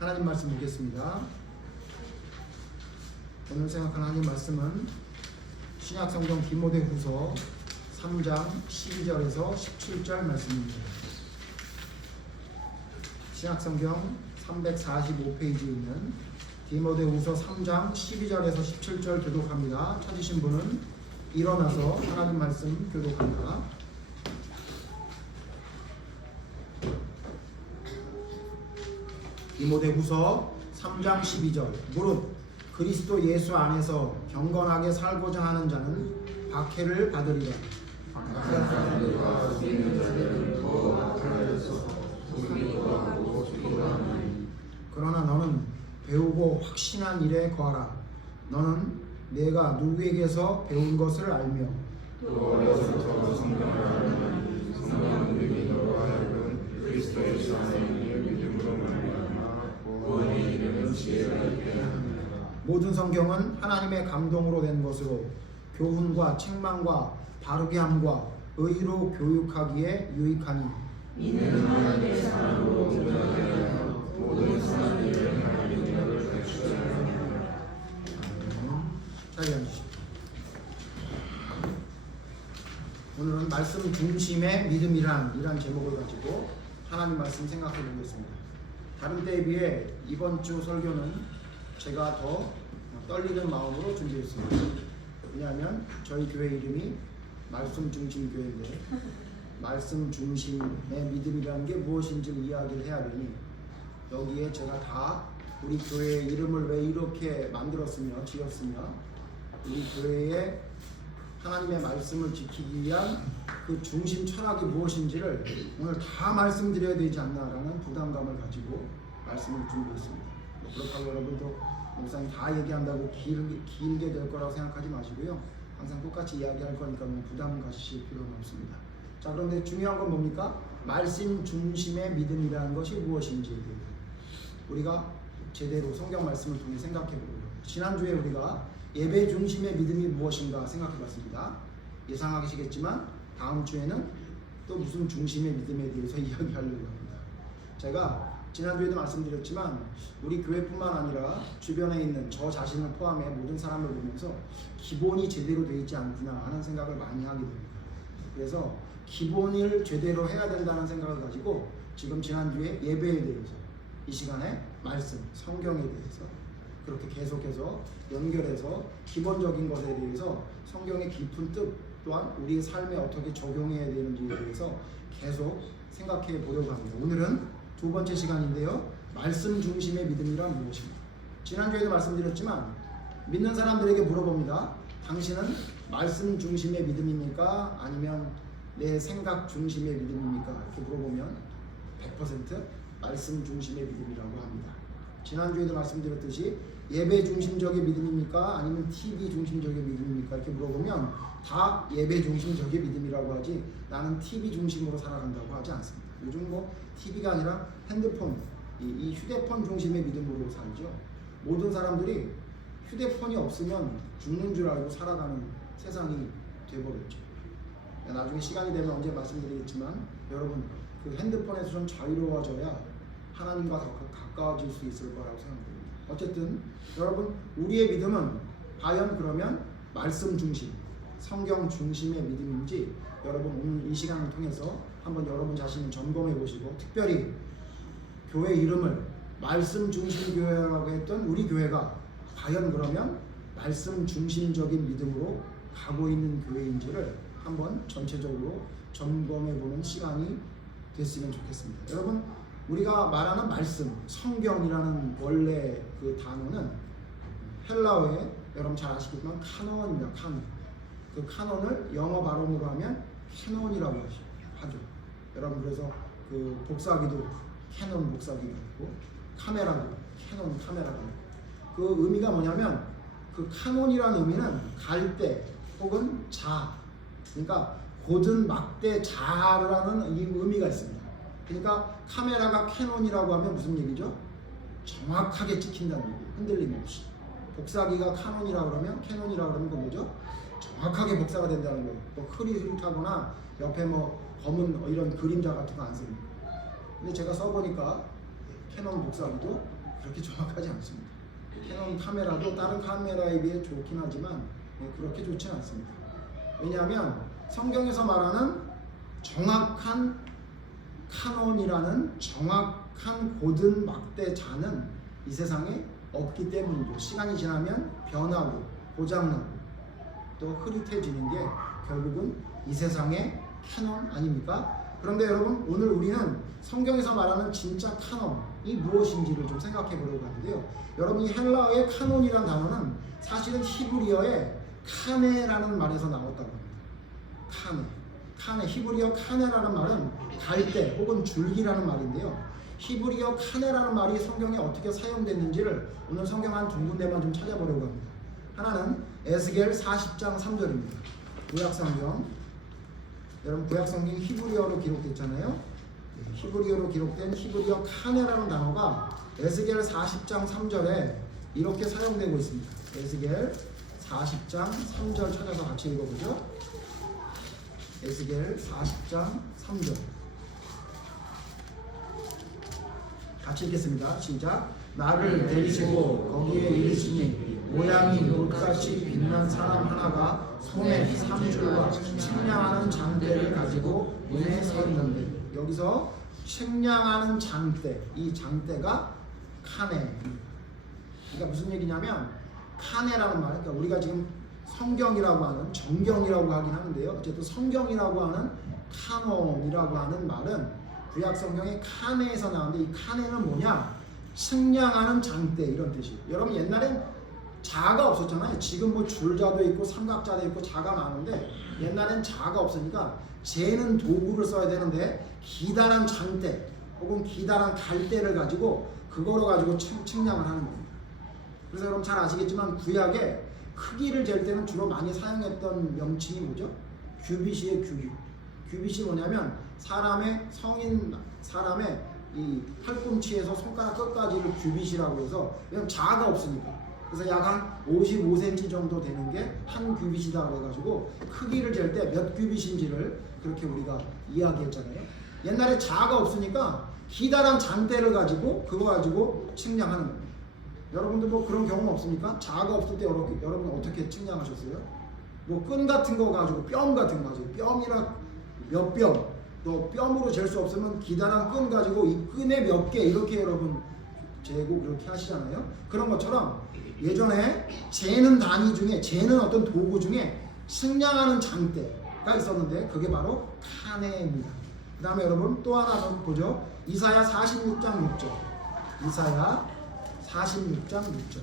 하나님 말씀 보겠습니다. 오늘 생각할 하나님 말씀은 신약성경 디모데후서 3장 12절에서 17절 말씀입니다. 신약성경 345페이지에 있는 디모데후서 3장 12절에서 17절 교독합니다. 찾으신 분은 일어나서 하나님 말씀 교독합니다. 디모데후서 3장 12절 무릇 그리스도 예수 안에서 경건하게 살고자 하는 자는 박해를 받으리라. 그러나 너는 배우고 확신한 일에 거하라. 너는 내가 누구에게서 배운 것을 알며 또 어려서부터 성경을 알면 성령은 능히 너로 하여금 그리스도 예수 안에 있는 믿음으로 말미암아 구원에 이르는 지혜가 있게 합니다. 모든 성경은 하나님의 감동으로 된 것으로 교훈과 책망과 바르게 함과 의로 교육하기에 유익하니 이는 하나님의 사랑으로 온전하게 하여 모든 선한 일을 하는 능력을 갖추게 합니다. 자리 앉으시죠. 오늘은 말씀 중심의 믿음이란 제목을 가지고 하나님 말씀 생각해 보겠습니다. 다른 때에 비해 이번 주 설교는 제가 더 떨리는 마음으로 준비했습니다. 왜냐하면 저희 교회 이름이 말씀 중심 교회인데 말씀 중심의 믿음이라는 게 무엇인지를 이야기를 해야 되니 여기에 제가 다 우리 교회의 이름을 왜 이렇게 만들었으며 지었으며 우리 교회의 하나님의 말씀을 지키기 위한 그 중심 철학이 무엇인지를 오늘 다 말씀드려야 되지 않나라는 부담감을 가지고 말씀을 준비했습니다. 그렇다고 여러분도 목사님 다 얘기한다고 길게 될 거라고 생각하지 마시고요. 항상 똑같이 이야기할 거니까 너무 부담 가지실 필요는 없습니다. 자, 그런데 중요한 건 뭡니까? 말씀 중심의 믿음이라는 것이 무엇인지에 대해서 우리가 제대로 성경 말씀을 통해 생각해 보고요. 지난주에 우리가 예배 중심의 믿음이 무엇인가 생각해 봤습니다. 예상하시겠지만 다음 주에는 또 무슨 중심의 믿음에 대해서 이야기하려고 합니다. 제가 지난주에도 말씀드렸지만 우리 교회뿐만 아니라 주변에 있는 저 자신을 포함해 모든 사람을 보면서 기본이 제대로 되어 있지 않구나 하는 생각을 많이 하게 됩니다. 그래서 기본을 제대로 해야 된다는 생각을 가지고 지금 지난주에 예배에 대해서 이 시간에 말씀, 성경에 대해서 그렇게 계속해서 연결해서 기본적인 것에 대해서 성경의 깊은 뜻 또한 우리의 삶에 어떻게 적용해야 되는지에 대해서 계속 생각해 보려고 합니다. 오늘은 두 번째 시간인데요. 말씀 중심의 믿음이란 무엇인가? 지난주에도 말씀드렸지만 믿는 사람들에게 물어봅니다. 당신은 말씀 중심의 믿음입니까? 아니면 내 생각 중심의 믿음입니까? 이렇게 물어보면 100% 말씀 중심의 믿음이라고 합니다. 지난주에도 말씀드렸듯이 예배 중심적인 믿음입니까? 아니면 TV 중심적인 믿음입니까? 이렇게 물어보면 다 예배 중심적인 믿음이라고 하지 나는 TV 중심으로 살아간다고 하지 않습니다. 요즘 뭐 TV가 아니라 핸드폰, 이 휴대폰 중심의 믿음으로 살죠. 모든 사람들이 휴대폰이 없으면 죽는 줄 알고 살아가는 세상이 돼버렸죠. 나중에 시간이 되면 언제 말씀드리겠지만 여러분 그 핸드폰에서 좀 자유로워져야 하나님과 더 가까워질 수 있을 거라고 생각합니다. 어쨌든 여러분 우리의 믿음은 과연 그러면 말씀 중심, 성경 중심의 믿음인지 여러분 오늘 이 시간을 통해서 한번 여러분 자신을 점검해 보시고 특별히 교회 이름을 말씀 중심 교회라고 했던 우리 교회가 과연 그러면 말씀 중심적인 믿음으로 가고 있는 교회인지를 한번 전체적으로 점검해 보는 시간이 됐으면 좋겠습니다. 여러분 우리가 말하는 말씀, 성경이라는 원래 그 단어는 헬라어에 여러분 잘 아시겠지만 카논입니다. 카논. 그 카논을 영어 발음으로 하면 캐논이라고 하죠. 여러분 그래서 그 복사기도 캐논 복사기가 있고 카메라도 캐논 카메라가 있고 그 의미가 뭐냐면 그 카논이라는 의미는 갈대 혹은 자 그러니까 고든 막대 자라는 이 의미가 있습니다. 그러니까 카메라가 캐논이라고 하면 무슨 얘기죠? 정확하게 찍힌다는 얘기예요. 흔들림 없이. 복사기가 카논이라고 그러면 캐논이라고 그러면 그 뭐죠? 정확하게 복사가 된다는 거예요. 뭐 흐릿하거나 옆에 뭐 검은 이런 그림자 같은 거 안 씁니다. 근데 제가 써보니까 캐논 복사기도 그렇게 정확하지 않습니다. 캐논 카메라도 다른 카메라에 비해 좋긴 하지만 그렇게 좋지는 않습니다. 왜냐하면 성경에서 말하는 정확한 카논이라는 정확한 고든 막대자는 이 세상에 없기 때문이죠. 시간이 지나면 변하고 고장나고 또 흐릿해지는 게 결국은 이 세상의 캐논 아닙니까? 그런데 여러분, 오늘 우리는 성경에서 말하는 진짜 카논이 무엇인지를 좀 생각해 보려고 하는데요. 여러분, 이 헬라어의 카논이라는 단어는 사실은 히브리어의 카네라는 말에서 나왔다고 합니다. 카네, 히브리어 카네라는 말은 갈대 혹은 줄기라는 말인데요. 히브리어 카네라는 말이 성경에 어떻게 사용됐는지를 오늘 성경 한 두 군데만 좀 찾아보려고 합니다. 하나는 에스겔 40장 3절입니다. 구약성경, 여러분 구약성경이 히브리어로 기록됐잖아요. 히브리어로 기록된 히브리어 카네라는 단어가 에스겔 40장 3절에 이렇게 사용되고 있습니다. 에스겔 40장 3절 찾아서 같이 읽어보죠. 에스겔 40장 3절 같이 읽겠습니다. 시작. 나를 데리시고 거기에 이르시니 모양이 못같이 빛난 사람 하나가 손에 3줄과 측량하는 장대를 가지고 문에 서 있는데, 여기서 측량하는 장대, 이 장대가 카네. 그러니까 무슨 얘기냐면 카네라는 말, 그러니까 우리가 지금 성경이라고 하는, 정경이라고 하긴 하는데요. 어쨌든 성경이라고 하는 카논이라고 하는 말은 구약 성경의 카네에서 나오는데, 이 카네는 뭐냐? 측량하는 장대, 이런 뜻이에요. 여러분, 옛날엔 자가 없었잖아요. 지금 뭐 줄자도 있고 삼각자도 있고 자가 많은데, 옛날엔 자가 없으니까 재는 도구를 써야 되는데 기다란 장대 혹은 기다란 갈대를 가지고 그거로 가지고 측량을 하는 겁니다. 그래서 여러분 잘 아시겠지만 구약에 크기를 잴 때는 주로 많이 사용했던 명칭이 뭐죠? 규빗이에요. 규빗이 뭐냐면 사람의 이 팔꿈치에서 손가락 끝까지를 규빗이라고 해서, 왜냐면 자가 없으니까. 그래서 약 한 55cm 정도 되는 게 한 규빗이다 그래가지고 크기를 잴 때 몇 규빗인지를 그렇게 우리가 이야기했잖아요. 옛날에 자가 없으니까 기다란 장대를 가지고 그거 가지고 측량하는 거예요. 여러분들 뭐 그런 경험 없습니까? 자가 없을 때 여러분 어떻게 측량하셨어요? 뭐 끈 같은 거 가지고, 뼘 같은 거 가지고, 뼘이나 몇 뼘, 또 뼘으로 잴 수 없으면 기다란 끈 가지고 이 끈에 몇 개, 이렇게 여러분 재고 그렇게 하시잖아요. 그런 것처럼 예전에 재는 단위 중에, 재는 어떤 도구 중에 측량하는 장대가 있었는데 그게 바로 카네입니다. 그 다음에 여러분 또 하나 보죠. 이사야 46장 6절. 이사야 46장 6절.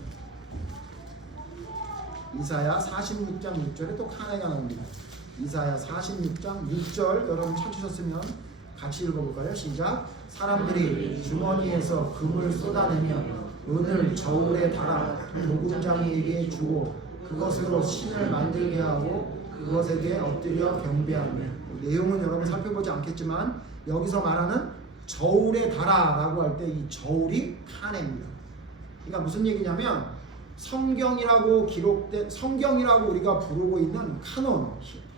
이사야 46장 6절에 또 카네가 나옵니다. 이사야 46장 6절 여러분 찾으셨으면 같이 읽어볼까요? 시작. 사람들이 주머니에서 금을 쏟아내며 은을 저울에 달아 도금장이에게 주고 그것으로 신을 만들게 하고 그것에게 엎드려 경배하며. 내용은 여러분 살펴보지 않겠지만 여기서 말하는 저울에 달아라고 할 때 이 저울이 카네입니다. 그러니까 무슨 얘기냐면 성경이라고 기록된, 성경이라고 우리가 부르고 있는 카논,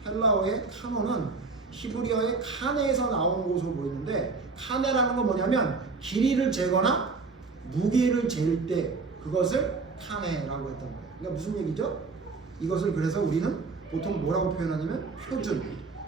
헬라어의 카논은 히브리어의 카네에서 나온 것으로 보이는데, 카네라는 건 뭐냐면 길이를 재거나 무게를 잴 때 그것을 카네라고 했던 거예요. 그러니까 무슨 얘기죠? 이것을 그래서 우리는 보통 뭐라고 표현하냐면 표준,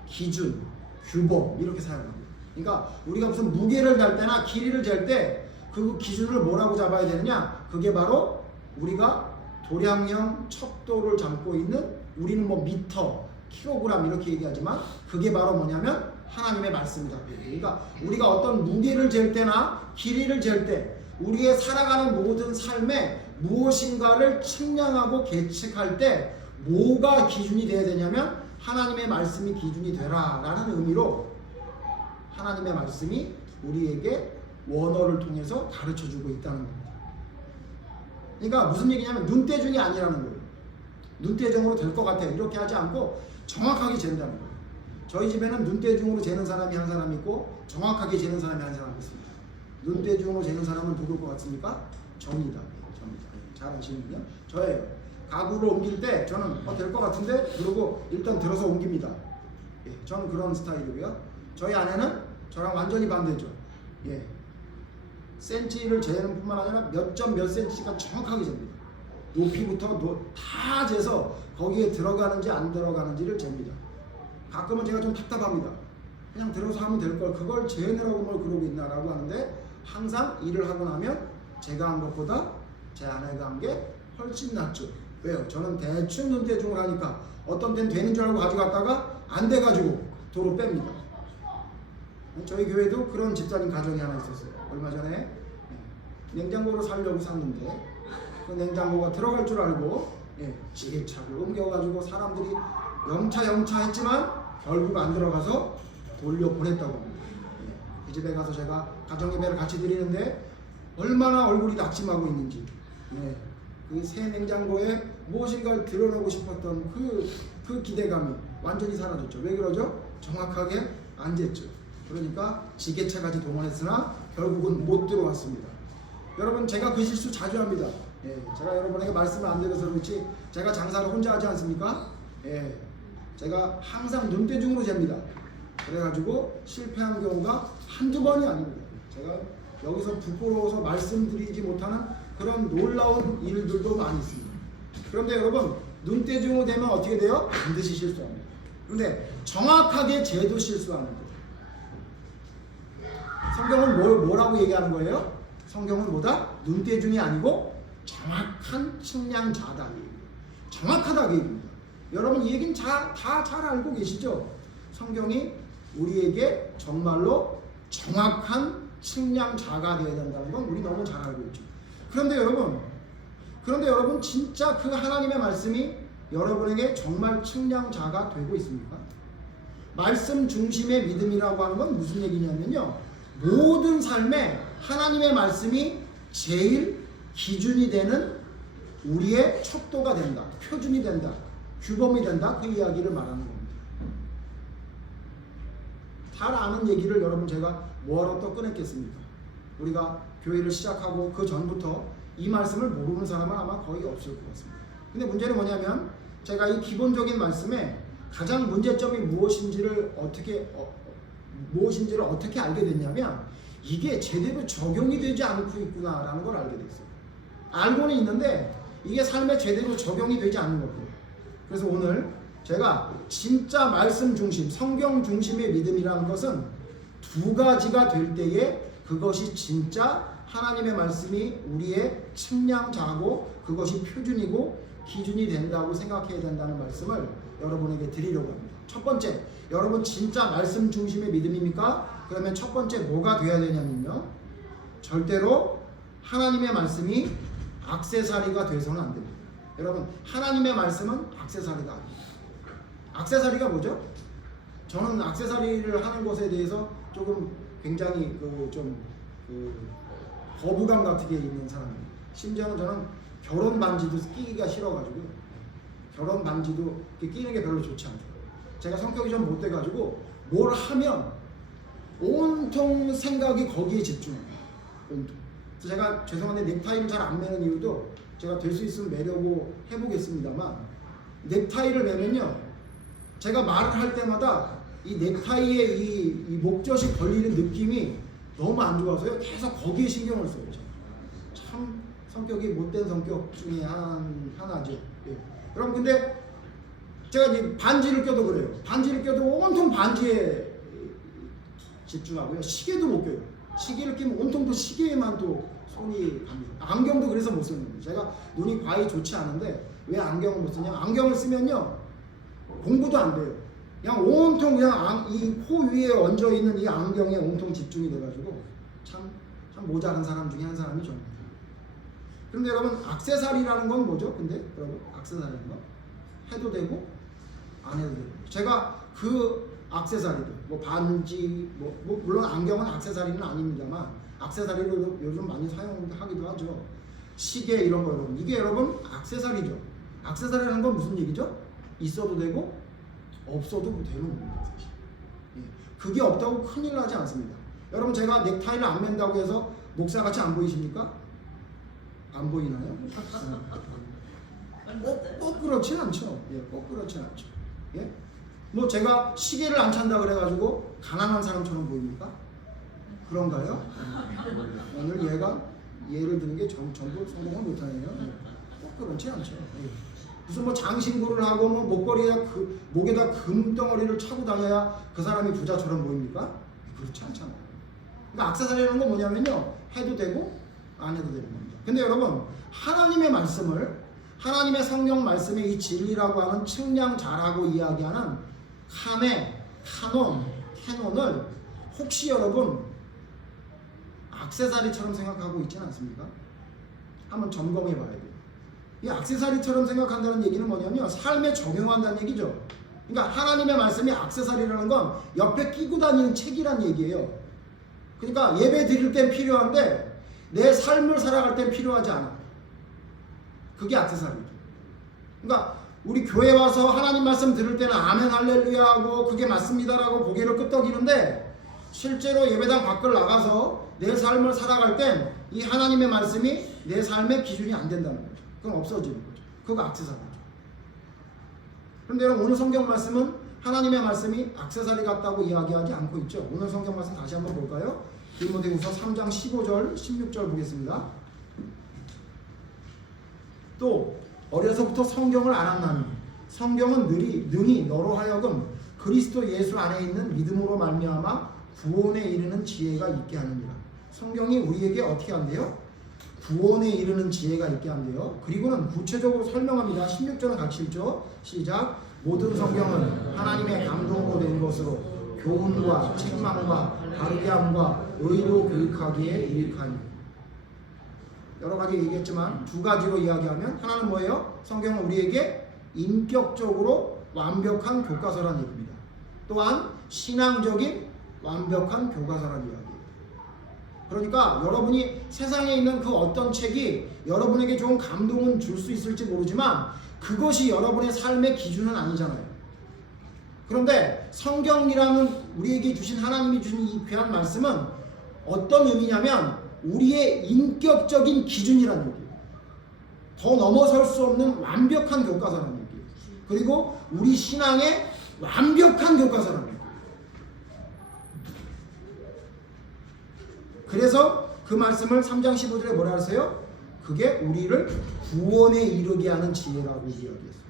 기준, 규범 이렇게 사용합니다. 그러니까 우리가 무슨 무게를 잴 때나 길이를 잴 때 그 기준을 뭐라고 잡아야 되느냐? 그게 바로 우리가 도량형 척도를 잡고 있는, 우리는 뭐 미터, 킬로그램 이렇게 얘기하지만 그게 바로 뭐냐면 하나님의 말씀이다. 그러니까 우리가 어떤 무게를 잴 때나 길이를 잴 때 우리의 살아가는 모든 삶에 무엇인가를 측량하고 계측할 때 뭐가 기준이 되어야 되냐면 하나님의 말씀이 기준이 되라 라는 의미로 하나님의 말씀이 우리에게 원어를 통해서 가르쳐주고 있다는 겁니다. 그러니까 무슨 얘기냐면 눈대중이 아니라는 거예요. 눈대중으로 될 것 같아 이렇게 하지 않고 정확하게 잰다는 거예요. 저희 집에는 눈대중으로 재는 사람이 한 사람 있고 정확하게 재는 사람이 한 사람 있습니다. 눈대중으로 재는 사람은 누굴 것 같습니까? 정이다. 잘 아시는군요. 저예요. 가구를 옮길 때 저는 될 것 같은데 그러고 일단 들어서 옮깁니다. 예, 저는 그런 스타일이고요. 저희 아내는 저랑 완전히 반대죠. 예. 센치를 재는 뿐만 아니라 몇 점 몇 센치가 정확하게 잽니다. 높이부터 다 재서 거기에 들어가는지 안 들어가는지를 잽니다. 가끔은 제가 좀 답답합니다. 그냥 들어서 하면 될 걸 그걸 재느라고 뭘 그러고 있나라고 하는데 항상 일을 하고 나면 제가 한 것보다 제 아내가 한 게 훨씬 낫죠. 왜요? 저는 대충 눈대중을 하니까 어떤 때는 되는 줄 알고 가져갔다가 안 돼가지고 도로 뺍니다. 저희 교회도 그런 집사님 가정이 하나 있었어요. 얼마 전에 냉장고를 사려고 샀는데 그 냉장고가 들어갈 줄 알고 지게차를 옮겨가지고 사람들이 영차 했지만 결국 안 들어가서 돌려보냈다고 합니다. 그 집에 가서 제가 가정예배를 같이 드리는데 얼마나 얼굴이 낙심하고 있는지 그 새 냉장고에 무엇인가를 드러내고 싶었던 그 기대감이 완전히 사라졌죠. 왜 그러죠? 정확하게 안 쟀죠. 그러니까 지게차까지 동원했으나 결국은 못 들어왔습니다. 여러분 제가 그 실수 자주 합니다. 제가 여러분에게 말씀을 안 드려서 그렇지 제가 장사를 혼자 하지 않습니까? 제가 항상 눈대중으로 잽니다. 그래가지고 실패한 경우가 한두 번이 아닙니다. 제가 여기서 부끄러워서 말씀드리지 못하는 그런 놀라운 일들도 많이 있습니다. 그런데 여러분 눈대중으로 되면 어떻게 돼요? 반드시 실수합니다. 그런데 정확하게 재도 실수하는 거예요. 성경은 뭐라고 얘기하는 거예요? 성경은 뭐다? 눈대중이 아니고 정확한 측량자다. 정확하다 그 얘기입니다. 여러분 이 얘기는 다 잘 알고 계시죠? 성경이 우리에게 정말로 정확한 측량자가 되어야 된다는 건 우리 너무 잘 알고 있죠. 그런데 여러분 진짜 그 하나님의 말씀이 여러분에게 정말 측량자가 되고 있습니까? 말씀 중심의 믿음이라고 하는 건 무슨 얘기냐면요, 모든 삶에 하나님의 말씀이 제일 기준이 되는 우리의 척도가 된다, 표준이 된다, 규범이 된다, 그 이야기를 말하는 겁니다. 잘 아는 얘기를 여러분 제가 뭐하러 또 꺼냈겠습니까? 우리가 교회를 시작하고 그 전부터 이 말씀을 모르는 사람은 아마 거의 없을 것 같습니다. 근데 문제는 뭐냐면 제가 이 기본적인 말씀에 가장 문제점이 무엇인지를 어떻게 알게 됐냐면 이게 제대로 적용이 되지 않고 있구나라는 걸 알게 됐어요. 알고는 있는데 이게 삶에 제대로 적용이 되지 않는 거예요. 그래서 오늘 제가 진짜 말씀 중심, 성경 중심의 믿음이라는 것은 두 가지가 될 때에 그것이 진짜 하나님의 말씀이 우리의 측량자고 그것이 표준이고 기준이 된다고 생각해야 된다는 말씀을 여러분에게 드리려고 합니다. 첫 번째, 여러분 진짜 말씀 중심의 믿음입니까? 그러면 첫 번째 뭐가 돼야 되냐면요, 절대로 하나님의 말씀이 액세서리가 돼서는 안 됩니다. 여러분 하나님의 말씀은 액세서리가 아닙니다. 액세서리가 뭐죠? 저는 액세서리를 하는 것에 대해서 조금 굉장히 거부감 같은 게 있는 사람입니다. 심지어는 저는 결혼 반지도 끼기가 싫어가지고 결혼 반지도 끼는 게 별로 좋지 않아요. 제가 성격이 좀 못돼가지고 뭘 하면 온통 생각이 거기에 집중합니다. 온통. 그래서 제가 죄송한데 넥타이를 잘 안 매는 이유도 제가 될 수 있으면 매려고 해보겠습니다만 넥타이를 매면요, 제가 말을 할 때마다 이 넥타이에 이 목젖이 걸리는 느낌이 너무 안 좋아서요 계속 거기에 신경을 써요. 참 성격이 못된 성격 중에 하나죠. 여러분 근데 제가 이제 반지를 껴도 그래요. 반지를 껴도 온통 반지에 집중하고요. 시계도 못 껴요. 시계를 끼면 온통 또 시계에만 또 손이 갑니다. 안경도 그래서 못 쓰는 거예요. 제가 눈이 과히 좋지 않은데 왜 안경을 못 쓰냐? 안경을 쓰면요 공부도 안 돼요. 그냥 온통 그냥 이 코 위에 얹어 있는 이 안경에 온통 집중이 돼가지고 참 모자란 사람 중에 한 사람이 저입니다. 그런데 여러분 액세서리라는 건 뭐죠? 근데 여러분 액세서리라는 건 해도 되고 안 해도 되고, 제가 그 액세서리들 뭐 반지 뭐 물론 안경은 액세서리는 아닙니다만 액세서리로 요즘 많이 사용하기도 하죠. 시계 이런 거 여러분, 이게 여러분 액세서리죠. 액세서리라는 건 무슨 얘기죠? 있어도 되고 없어도 되는 겁니다. 사실. 그게 없다고 큰일 나지 않습니다. 여러분 제가 넥타이를 안 맨다고 해서 목사같이 안 보이십니까? 안 보이나요? 꼭 그렇진 않죠. 꼭 그렇진 않죠. 뭐 제가 시계를 안 찬다 그래가지고 가난한 사람처럼 보입니까? 그런가요? 오늘 예를 드는 게 전부 성공을 못하네요. 꼭 그렇지 않죠. 무슨 뭐 장신구를 하고 뭐 목에다 금덩어리를 차고 다녀야 그 사람이 부자처럼 보입니까? 그렇지 않잖아요. 그러니까 액세서리라는 건 뭐냐면요, 해도 되고 안 해도 되는 겁니다. 근데 여러분, 하나님의 말씀을, 하나님의 성경 말씀의 이 진리라고 하는 측량 잘하고 이야기하는 캐논을 혹시 여러분 액세서리처럼 생각하고 있지는 않습니까? 한번 점검해 봐야 돼요. 이 액세서리처럼 생각한다는 얘기는 뭐냐면 삶에 적용한다는 얘기죠. 그러니까 하나님의 말씀이 액세서리라는 건 옆에 끼고 다니는 책이란 얘기예요. 그러니까 예배 드릴 땐 필요한데 내 삶을 살아갈 땐 필요하지 않아. 그게 액세서리죠. 그러니까 우리 교회 와서 하나님 말씀 들을 때는 아멘 할렐루야 하고 그게 맞습니다라고 고개를 끄덕이는데 실제로 예배당 밖을 나가서 내 삶을 살아갈 땐 이 하나님의 말씀이 내 삶의 기준이 안 된다는 거죠. 그건 없어지는 거죠. 그거 액세서리죠. 그런데 여러분, 오늘 성경 말씀은 하나님의 말씀이 액세서리 같다고 이야기하지 않고 있죠. 오늘 성경 말씀 다시 한번 볼까요? 디모데후서 3장 15절 16절 보겠습니다. 또 어려서부터 성경을 알았나니 성경은 능히 너로 하여금 그리스도 예수 안에 있는 믿음으로 말미암아 구원에 이르는 지혜가 있게 하느니라. 성경이 우리에게 어떻게 한대요? 구원에 이르는 지혜가 있게 한대요. 그리고는 구체적으로 설명합니다. 16절은 같이 읽죠. 시작. 모든 성경은 하나님의 감동으로 된 것으로 교훈과 책망과 바르게 함과 의로 교육하기에 유익하니. 여러 가지 얘기했지만 두 가지로 이야기하면 하나는 뭐예요? 성경은 우리에게 인격적으로 완벽한 교과서라는 얘기입니다. 또한 신앙적인 완벽한 교과서라는 이야기예요. 그러니까 여러분이 세상에 있는 그 어떤 책이 여러분에게 좋은 감동은 줄 수 있을지 모르지만 그것이 여러분의 삶의 기준은 아니잖아요. 그런데 성경이라는 우리에게 주신, 하나님이 주신 이 귀한 말씀은 어떤 의미냐면 우리의 인격적인 기준이라는 얘기예요. 더 넘어설 수 없는 완벽한 교과서라는 얘기예요. 그리고 우리 신앙의 완벽한 교과서라는 얘기예요. 그래서 그 말씀을 3장 15절에 뭐라 하세요? 그게 우리를 구원에 이르게 하는 지혜라고 이야기했어요.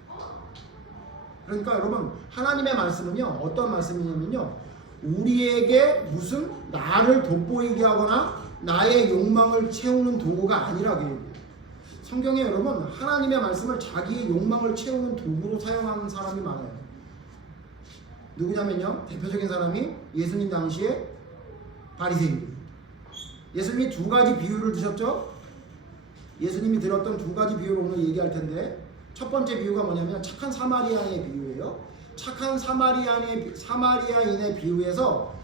그러니까 여러분, 하나님의 말씀은요, 어떤 말씀이냐면요, 우리에게 무슨 나를 돋보이게 하거나 나의 욕망을 채우는 도구가 아니라고 얘기해요. 성경에 여러분, 하나님의 말씀을 자기의 욕망을 채우는 도구로 사용하는 사람이 많아요. 누구냐면요, 대표적인 사람이 예수님 당시에 바리새인입니다. 예수님이 두 가지 비유를 드셨죠? 예수님이 들었던 두 가지 비유를 오늘 얘기할 텐데, 첫 번째 비유가 뭐냐면 착한 사마리아인의 비유예요. 착한 사마리아인의 비유에서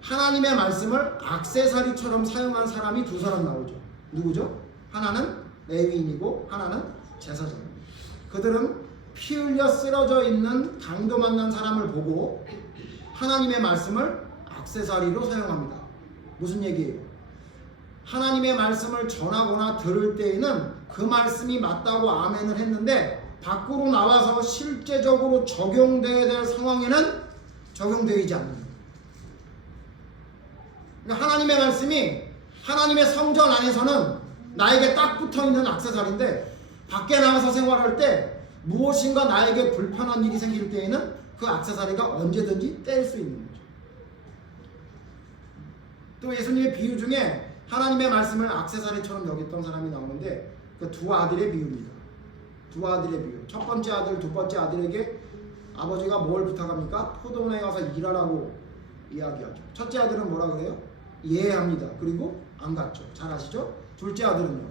하나님의 말씀을 액세서리처럼 사용한 사람이 두 사람 나오죠. 누구죠? 하나는 레위인이고 하나는 제사장입니다. 그들은 피 흘려 쓰러져 있는 강도 만난 사람을 보고 하나님의 말씀을 액세서리로 사용합니다. 무슨 얘기예요? 하나님의 말씀을 전하거나 들을 때에는 그 말씀이 맞다고 아멘을 했는데 밖으로 나와서 실제적으로 적용되어야 될 상황에는 적용되지 않는 거예요. 그러니까 하나님의 말씀이 하나님의 성전 안에서는 나에게 딱 붙어있는 액세서리인데 밖에 나가서 생활할 때 무엇인가 나에게 불편한 일이 생길 때에는 그 액세서리가 언제든지 뗄 수 있는 거죠. 또 예수님의 비유 중에 하나님의 말씀을 액세서리처럼 여겼던 사람이 나오는데 그 두 아들의 비유입니다. 두 아들의 비유. 첫 번째 아들, 두 번째 아들에게 아버지가 뭘 부탁합니까? 포도원에 가서 일하라고 이야기하죠. 첫째 아들은 뭐라 그래요? 이해합니다. 그리고 안 갔죠. 잘 아시죠? 둘째 아들은요,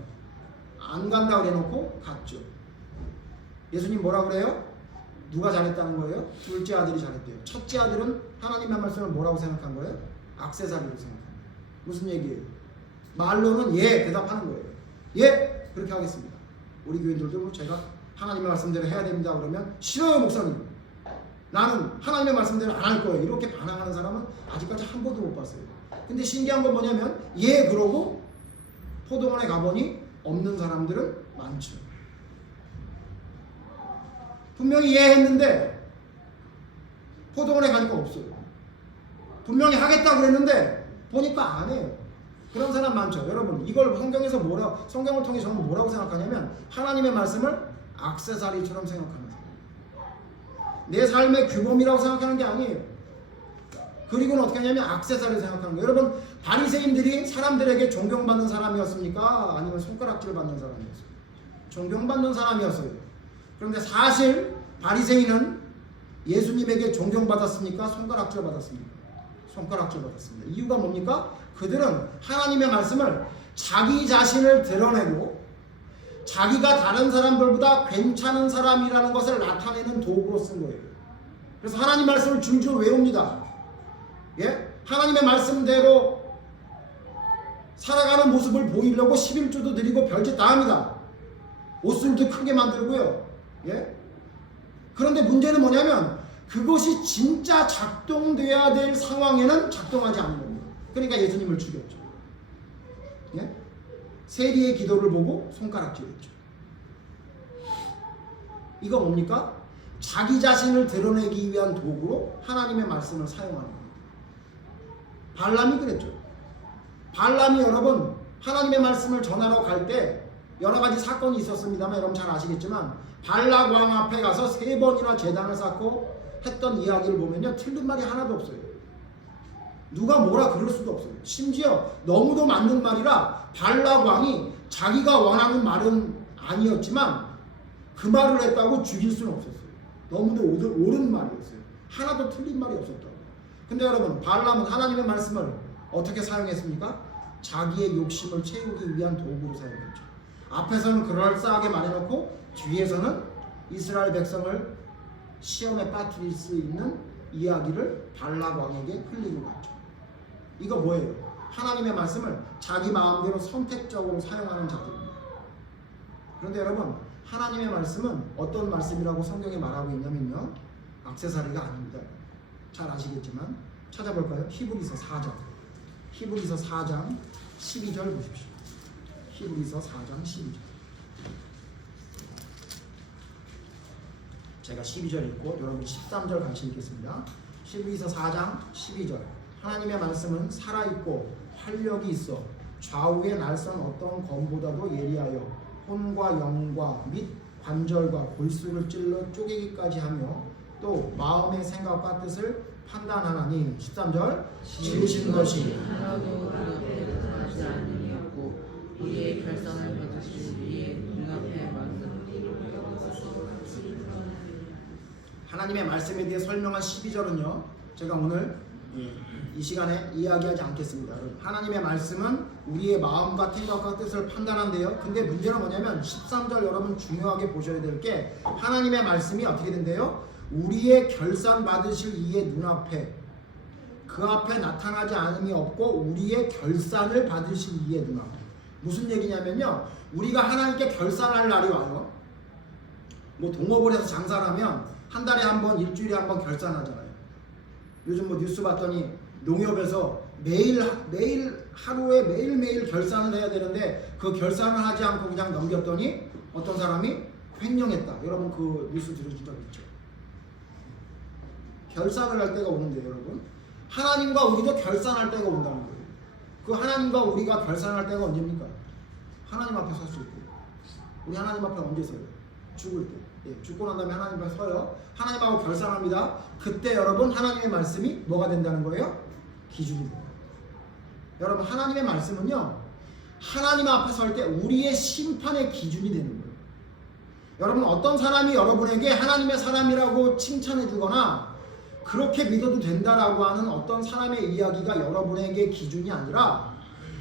안 간다 그래놓고 갔죠. 예수님 뭐라 그래요? 누가 잘했다는 거예요? 둘째 아들이 잘했대요. 첫째 아들은 하나님의 말씀을 뭐라고 생각한 거예요? 액세서리로 생각한 거예요. 무슨 얘기예요? 말로는 예 대답하는 거예요. 예, 그렇게 하겠습니다. 우리 교인들도 제가 하나님의 말씀대로 해야 됩니다 그러면 싫어요 목사님, 나는 하나님의 말씀대로 안 할 거예요, 이렇게 반항하는 사람은 아직까지 한 번도 못 봤어요. 근데 신기한 건 뭐냐면 예 그러고 포도원에 가보니 없는 사람들은 많죠. 분명히 예 했는데 포도원에 가니까 없어요. 분명히 하겠다 그랬는데 보니까 안 해요. 그런 사람 많죠. 여러분 이걸 성경을 통해 저는 뭐라고 생각하냐면 하나님의 말씀을 액세서리처럼 생각하는 사람. 내 삶의 규범이라고 생각하는 게 아니에요. 그리고는 어떻게 하냐면 액세서리 생각하는 거예요. 여러분 바리새인들이 사람들에게 존경받는 사람이었습니까? 아니면 손가락질 받는 사람이었어요? 존경받는 사람이었어요. 그런데 사실 바리새인은 예수님에게 존경받았습니까? 손가락질 받았습니까? 손가락질 받았습니다. 이유가 뭡니까? 그들은 하나님의 말씀을 자기 자신을 드러내고 자기가 다른 사람들보다 괜찮은 사람이라는 것을 나타내는 도구로 쓴 거예요. 그래서 하나님 말씀을 줄줄 외웁니다. 예? 하나님의 말씀대로 살아가는 모습을 보이려고 11조도 드리고 별짓 다 합니다. 옷술도 크게 만들고요. 예? 그런데 문제는 뭐냐면 그것이 진짜 작동돼야 될 상황에는 작동하지 않는 겁니다. 그러니까 예수님을 죽였죠. 예? 세리의 기도를 보고 손가락질했죠. 이거 뭡니까? 자기 자신을 드러내기 위한 도구로 하나님의 말씀을 사용하는 겁니다. 발람이 그랬죠. 발람이 여러분 하나님의 말씀을 전하러 갈 때 여러 가지 사건이 있었습니다만 여러분 잘 아시겠지만 발락 왕 앞에 가서 3번이나 제단을 쌓고 했던 이야기를 보면요 틀린 말이 하나도 없어요. 누가 뭐라 그럴 수도 없어요. 심지어 너무도 맞는 말이라 발락 왕이 자기가 원하는 말은 아니었지만 그 말을 했다고 죽일 수는 없었어요. 너무도 옳은 말이었어요. 하나도 틀린 말이 없었다고. 근데 여러분 발람은 하나님의 말씀을 어떻게 사용했습니까? 자기의 욕심을 채우기 위한 도구로 사용했죠. 앞에서는 그럴싸하게 말해놓고 뒤에서는 이스라엘 백성을 시험에 빠뜨릴 수 있는 이야기를 발락 왕에게 흘리고 갔죠. 이거 뭐예요? 하나님의 말씀을 자기 마음대로 선택적으로 사용하는 자들입니다. 그런데 여러분 하나님의 말씀은 어떤 말씀이라고 성경에 말하고 있냐면요 액세서리가 아닙니다. 잘 아시겠지만 찾아볼까요? 히브리서 4장 12절 보십시오. 히브리서 4장 12절. 제가 12절 읽고 여러분 13절 같이 읽겠습니다. 히브리서 4장 12절. 하나님의 말씀은 살아있고 활력이 있어 좌우에 날선 어떤 검보다도 예리하여 혼과 영과 및 관절과 골수를 찔러 쪼개기까지 하며 또 마음의 생각과 뜻을 판단하나니 13절 지으신 것이 하나도 그 앞에 하지 않으니었고 우리의 결산을 받으실 위에 눈앞에 만든 하나님의 말씀에 대해 설명한 12절은요 제가 오늘 이 시간에 이야기하지 않겠습니다. 하나님의 말씀은 우리의 마음과 생각과 뜻을 판단한대요. 근데 문제는 뭐냐면 13절 여러분 중요하게 보셔야 될 게 하나님의 말씀이 어떻게 된대요? 우리의 결산 받으실 이의 눈앞에 그 앞에 나타나지 않음이 없고 우리의 결산을 받으실 이의 눈앞에. 무슨 얘기냐면요 우리가 하나님께 결산할 날이 와요. 뭐 동업을 해서 장사를 하면 한 달에 한 번 일주일에 한 번 결산하잖아요. 요즘 뭐 뉴스 봤더니 농협에서 매일 하루에 매일매일 결산을 해야 되는데 그 결산을 하지 않고 그냥 넘겼더니 어떤 사람이 횡령했다. 여러분 그 뉴스 들으신 적 있죠? 결산을 할 때가 오는데요 여러분 하나님과 우리도 결산할 때가 온다는 거예요. 그 하나님과 우리가 결산할 때가 언제입니까? 하나님 앞에 설 수 있고. 우리 하나님 앞에 언제 서요? 죽을 때. 예, 죽고 난 다음에 하나님 앞에 서요. 하나님하고 결산합니다. 그때 여러분 하나님의 말씀이 뭐가 된다는 거예요? 기준이 됩니다. 여러분 하나님의 말씀은요 하나님 앞에 설 때 우리의 심판의 기준이 되는 거예요. 여러분 어떤 사람이 여러분에게 하나님의 사람이라고 칭찬해 주거나 그렇게 믿어도 된다라고 하는 어떤 사람의 이야기가 여러분에게 기준이 아니라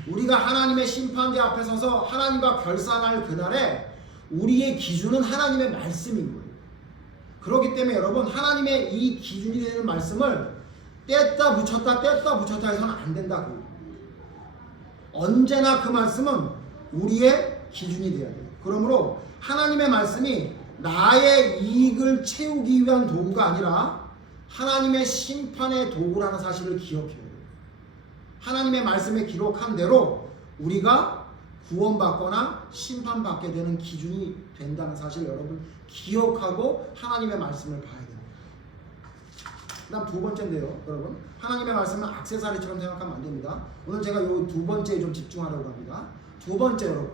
우리가 하나님의 심판대 앞에 서서 하나님과 결산할 그날에 우리의 기준은 하나님의 말씀인 거예요. 그렇기 때문에 여러분 하나님의 이 기준이 되는 말씀을 뗐다 붙였다 해서는 안 된다. 언제나 그 말씀은 우리의 기준이 돼야 돼요. 그러므로 하나님의 말씀이 나의 이익을 채우기 위한 도구가 아니라 하나님의 심판의 도구라는 사실을 기억해야 돼요. 하나님의 말씀에 기록한 대로 우리가 구원받거나 심판받게 되는 기준이 된다는 사실 여러분 기억하고 하나님의 말씀을 봐야 됩니다. 다음 두 번째인데요, 여러분. 하나님의 말씀은 액세서리처럼 생각하면 안 됩니다. 오늘 제가 이 두 번째에 좀 집중하려고 합니다. 두 번째, 여러분.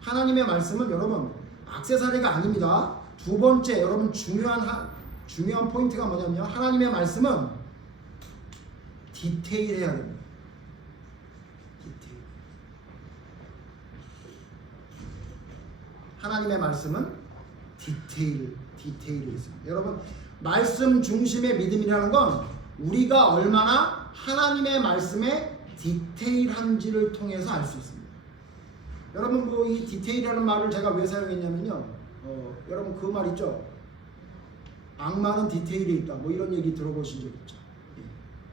하나님의 말씀은 여러분 액세서리가 아닙니다. 두 번째, 여러분 중요한 포인트가 뭐냐면 하나님의 말씀은 디테일해야 됩니다. 디테일. 하나님의 말씀은 디테일이 있습니다. 여러분, 말씀 중심의 믿음이라는 건 우리가 얼마나 하나님의 말씀에 디테일한지를 통해서 알 수 있습니다. 여러분, 뭐 이 디테일이라는 말을 제가 왜 사용했냐면요, 여러분 그 말 있죠? 악마는 디테일이 있다. 뭐 이런 얘기 들어보신 적 있죠? 예.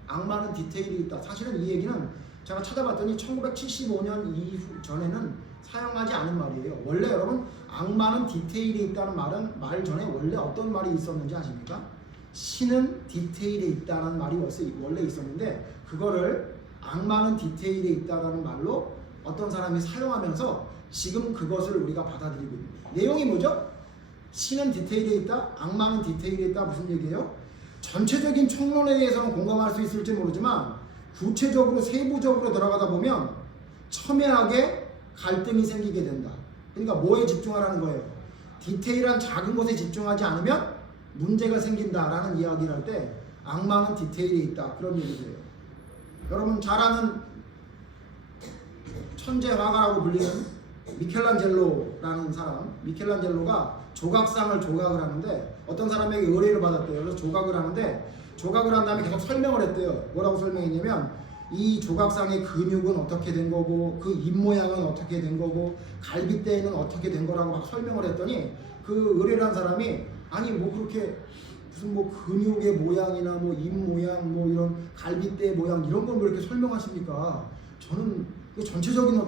악마는 디테일이 있다. 사실은 이 얘기는 제가 찾아봤더니 1975년 이후 전에는 사용하지 않은 말이에요. 원래 여러분 악마는 디테일이 있다는 말 전에 원래 어떤 말이 있었는지 아십니까? 신은 디테일에 있다는 말이 원래 있었는데 그거를 악마는 디테일에 있다라는 말로 어떤 사람이 사용하면서 지금 그것을 우리가 받아들이고 있습니다. 내용이 뭐죠? 신은 디테일에 있다, 악마는 디테일에 있다. 무슨 얘기예요? 전체적인 총론에 대해서는 공감할 수 있을지 모르지만 구체적으로 세부적으로 들어가다 보면 첨예하게 갈등이 생기게 된다. 그러니까 뭐에 집중하라는 거예요? 디테일한 작은 것에 집중하지 않으면 문제가 생긴다라는 이야기를 할 때 악마는 디테일에 있다. 그런 얘기를 해요. 여러분 잘 아는 천재 화가라고 불리는 미켈란젤로라는 사람, 미켈란젤로가 조각상을 조각을 하는데 어떤 사람에게 의뢰를 받았대요. 그래서 조각을 하는데 조각을 한 다음에 계속 설명을 했대요. 뭐라고 설명했냐면 이 조각상의 근육은 어떻게 된 거고 그 입모양은 어떻게 된 거고 갈빗대는 어떻게 된 거라고 막 설명을 했더니 그 의뢰를 한 사람이 아니 뭐 그렇게 무슨 뭐 근육의 모양이나 뭐 입모양 뭐 이런 갈빗대 모양 이런 걸 왜 이렇게 설명하십니까? 저는 그 전체적인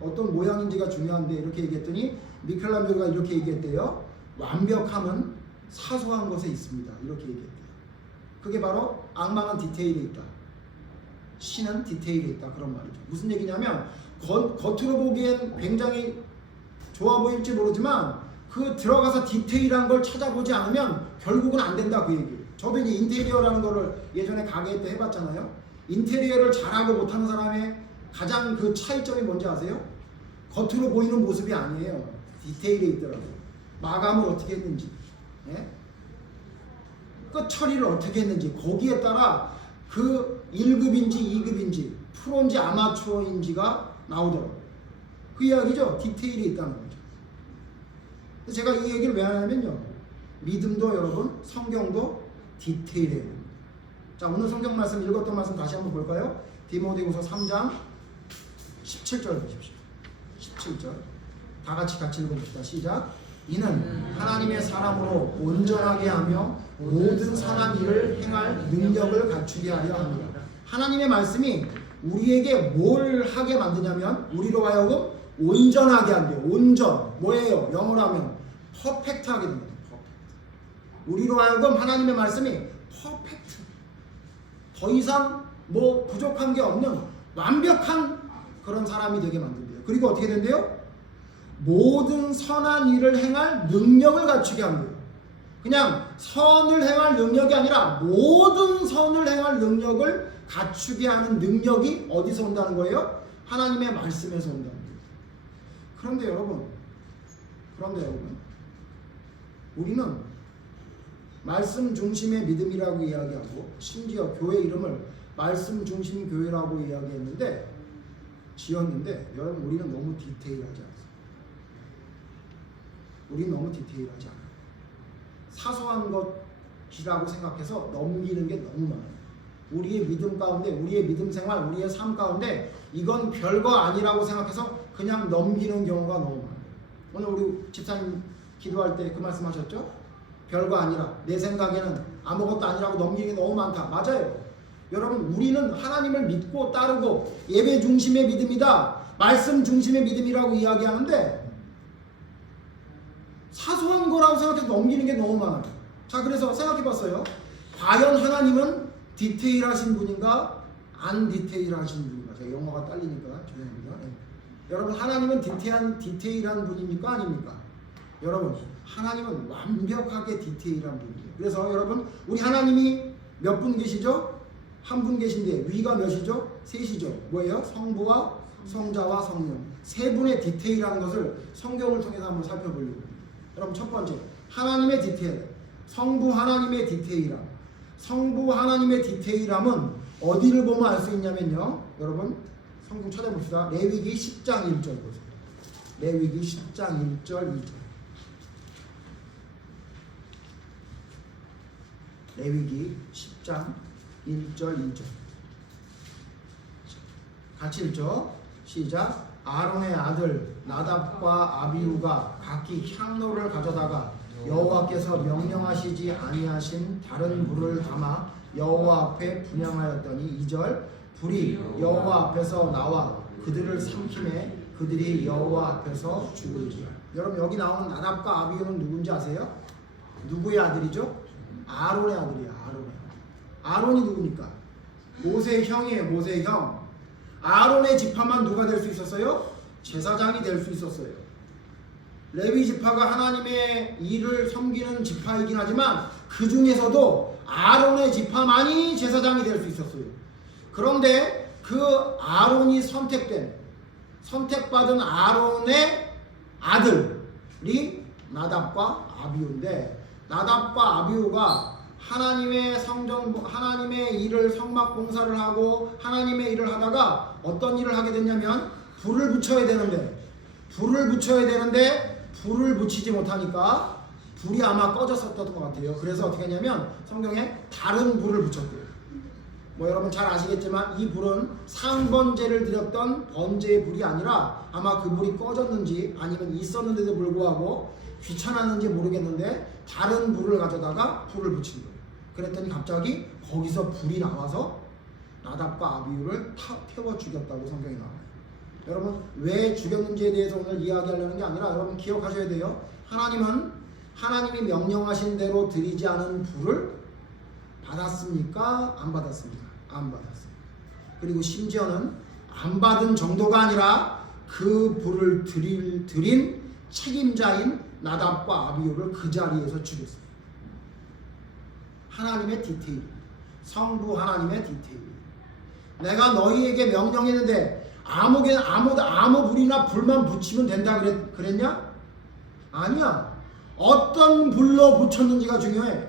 어떤 모양인지가 중요한데 이렇게 얘기했더니 미켈란젤로가 이렇게 얘기했대요. 완벽함은 사소한 것에 있습니다. 이렇게 얘기했대요. 그게 바로 악마는 디테일에 있다. 신은 디테일에 있다. 그런 말이죠. 무슨 얘기냐면 겉으로 보기엔 굉장히 좋아 보일지 모르지만 그 들어가서 디테일한 걸 찾아보지 않으면 결국은 안 된다. 그 얘기. 저도 이제 인테리어라는 거를 예전에 가게 때 해봤잖아요. 인테리어를 잘하고 못하는 사람의 가장 그 차이점이 뭔지 아세요? 겉으로 보이는 모습이 아니에요. 디테일에 있더라고요. 마감을 어떻게 했는지, 예? 끝 처리를 어떻게 했는지 거기에 따라 그 1급인지 2급인지 프로인지 아마추어인지가 나오더라고요. 그 이야기죠. 디테일이 있다는 거죠. 제가 이 얘기를 왜 하냐면요, 믿음도 여러분 성경도 디테일이에요. 자, 오늘 성경 말씀 읽었던 말씀 다시 한번 볼까요? 디모데후서 3장 17절 보십시오. 17절 다 같이 읽어봅시다. 시작. 이는 하나님의 사람으로 온전하게 하며 모든 선한 일을 행할 능력을 갖추게 하려 합니다. 하나님의 말씀이 우리에게 뭘 하게 만드냐면 우리로 하여금 온전하게 한대요. 온전 뭐예요? 영어로 하면 퍼펙트하게 됩니다. 퍼펙트. 우리로 하여금 하나님의 말씀이 퍼펙트, 더 이상 뭐 부족한 게 없는 완벽한 그런 사람이 되게 만든대요. 그리고 어떻게 된대요? 모든 선한 일을 행할 능력을 갖추게 한대요. 그냥 선을 행할 능력이 아니라 모든 선을 행할 능력을 갖추게 하는 능력이 어디서 온다는 거예요? 하나님의 말씀에서 온다는 거예요. 그런데 여러분 우리는 말씀 중심의 믿음이라고 이야기하고 심지어 교회 이름을 말씀 중심 교회라고 이야기했는데 지었는데 여러분 우리는 너무 디테일하지 않습니다. 우리는 너무 디테일하지 않아요. 사소한 것이라고 생각해서 넘기는 게 너무 많아요. 우리의 믿음 가운데, 우리의 믿음 생활, 우리의 삶 가운데 이건 별거 아니라고 생각해서 그냥 넘기는 경우가 너무 많아요. 오늘 우리 집사님 기도할 때 그 말씀하셨죠? 별거 아니라, 내 생각에는 아무것도 아니라고 넘기는 게 너무 많다. 맞아요. 여러분 우리는 하나님을 믿고 따르고 예배 중심의 믿음이다, 말씀 중심의 믿음이라고 이야기하는데 사소한 거라고 생각해서 넘기는 게 너무 많아요. 자, 그래서 생각해봤어요. 과연 하나님은 디테일하신 분인가 안 디테일하신 분인가? 제가 영어가 딸리니까 죄송합니다. 네. 여러분 하나님은 디테일한 분입니까 아닙니까? 여러분 하나님은 완벽하게 디테일한 분이에요. 그래서 여러분 우리 하나님이 몇 분 계시죠? 한 분 계신데 위가 몇이죠? 셋이죠. 뭐예요? 성부와 성자와 성령. 세 분의 디테일한 것을 성경을 통해서 한번 살펴보려고. 여러분 첫 번째 하나님의 디테일. 성부 하나님의 디테일함. 성부 하나님의 디테일함은 어디를 보면 알 수 있냐면요. 여러분 성경 찾아봅시다. 레위기 10장 1절 보세요. 레위기 10장 1절 2절. 레위기 10장 1절 2절. 같이 읽죠. 시작. 아론의 아들 나답과 아비후가 각기 향로를 가져다가 여호와께서 명령하시지 아니하신 다른 불을 담아 여호와 앞에 분향하였더니 2절. 불이 여호와 앞에서 나와 그들을 삼키매 그들이 여호와 앞에서 죽을지라. 여러분 여기 나오는 나답과 아비후는 누군지 아세요? 누구의 아들이죠? 아론의 아들이야. 아론이 누굽니까? 모세의 형이에요. 모세의 형. 아론의 지파만 누가 될 수 있었어요? 제사장이 될 수 있었어요. 레위 지파가 하나님의 일을 섬기는 지파이긴 하지만 그 중에서도 아론의 지파만이 제사장이 될 수 있었어요. 그런데 그 아론이 선택받은 아론의 아들이 나답과 아비후인데, 나답과 아비후가 하나님의 성전, 하나님의 일을 성막 봉사를 하고 하나님의 일을 하다가 어떤 일을 하게 됐냐면 불을 붙여야 되는데 불을 붙이지 못하니까 불이 아마 꺼졌었던 것 같아요. 그래서 어떻게 했냐면 성경에 다른 불을 붙였대요. 뭐 여러분 잘 아시겠지만 이 불은 상번제를 드렸던 번제의 불이 아니라 아마 그 불이 꺼졌는지 아니면 있었는데도 불구하고 귀찮았는지 모르겠는데 다른 불을 가져다가 불을 붙인 거예요. 그랬더니 갑자기 거기서 불이 나와서 나답과 아비후를 태워 죽였다고 성경에 나와요. 여러분 왜 죽였는지에 대해서 오늘 이야기하려는 게 아니라 여러분 기억하셔야 돼요. 하나님이 명령하신 대로 드리지 않은 불을 받았습니까? 안 받았습니까? 안 받았어요. 그리고 심지어는 안 받은 정도가 아니라 그 불을 드린 책임자인 나답과 아비후를 그 자리에서 죽였어요. 하나님의 디테일, 성부 하나님의 디테일. 내가 너희에게 명령했는데 아무 불이나 불만 붙이면 된다 그랬냐? 아니야. 어떤 불로 붙였는지가 중요해.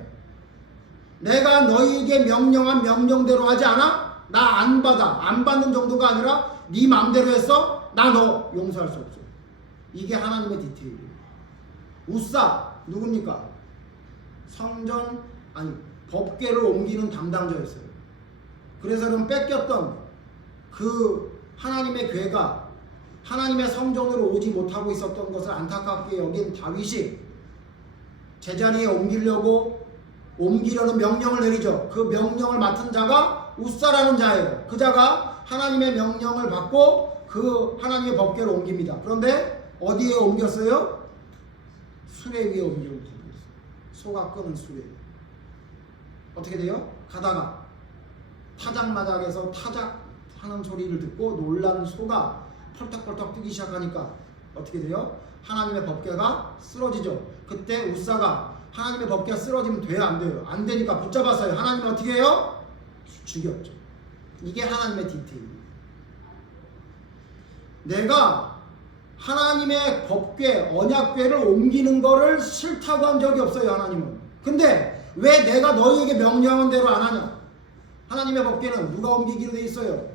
내가 너희에게 명령한 명령대로 하지 않아? 나 안 받아. 안 받는 정도가 아니라 네 맘대로 했어? 나 너 용서할 수 없어. 이게 하나님의 디테일이에요. 우사 누굽니까? 법궤를 옮기는 담당자였어요. 그래서 그럼 뺏겼던 그 하나님의 궤가 하나님의 성전으로 오지 못하고 있었던 것을 안타깝게 여긴 다윗이 제자리에 옮기려는 명령을 내리죠. 그 명령을 맡은 자가 우사라는 자예요. 그 자가 하나님의 명령을 받고 그 하나님의 법궤를 옮깁니다. 그런데 어디에 옮겼어요? 수레 위에 옮겼어요. 소가 끄는 수레. 어떻게 돼요? 가다가 타작마작에서 타작하는 소리를 듣고 놀란 소가 펄떡펄떡 뛰기 시작하니까 어떻게 돼요? 하나님의 법궤가 쓰러지죠. 그때 우사가 하나님의 법궤가 쓰러지면 돼요? 안 돼요? 안 되니까 붙잡았어요. 하나님이 어떻게 해요? 죽였죠. 이게 하나님의 디테일이에요. 내가 하나님의 법궤, 언약궤를 옮기는 거를 싫다고 한 적이 없어요. 하나님은. 근데 왜 내가 너희에게 명령한 대로 안 하냐? 하나님의 법궤는 누가 옮기기로 돼 있어요?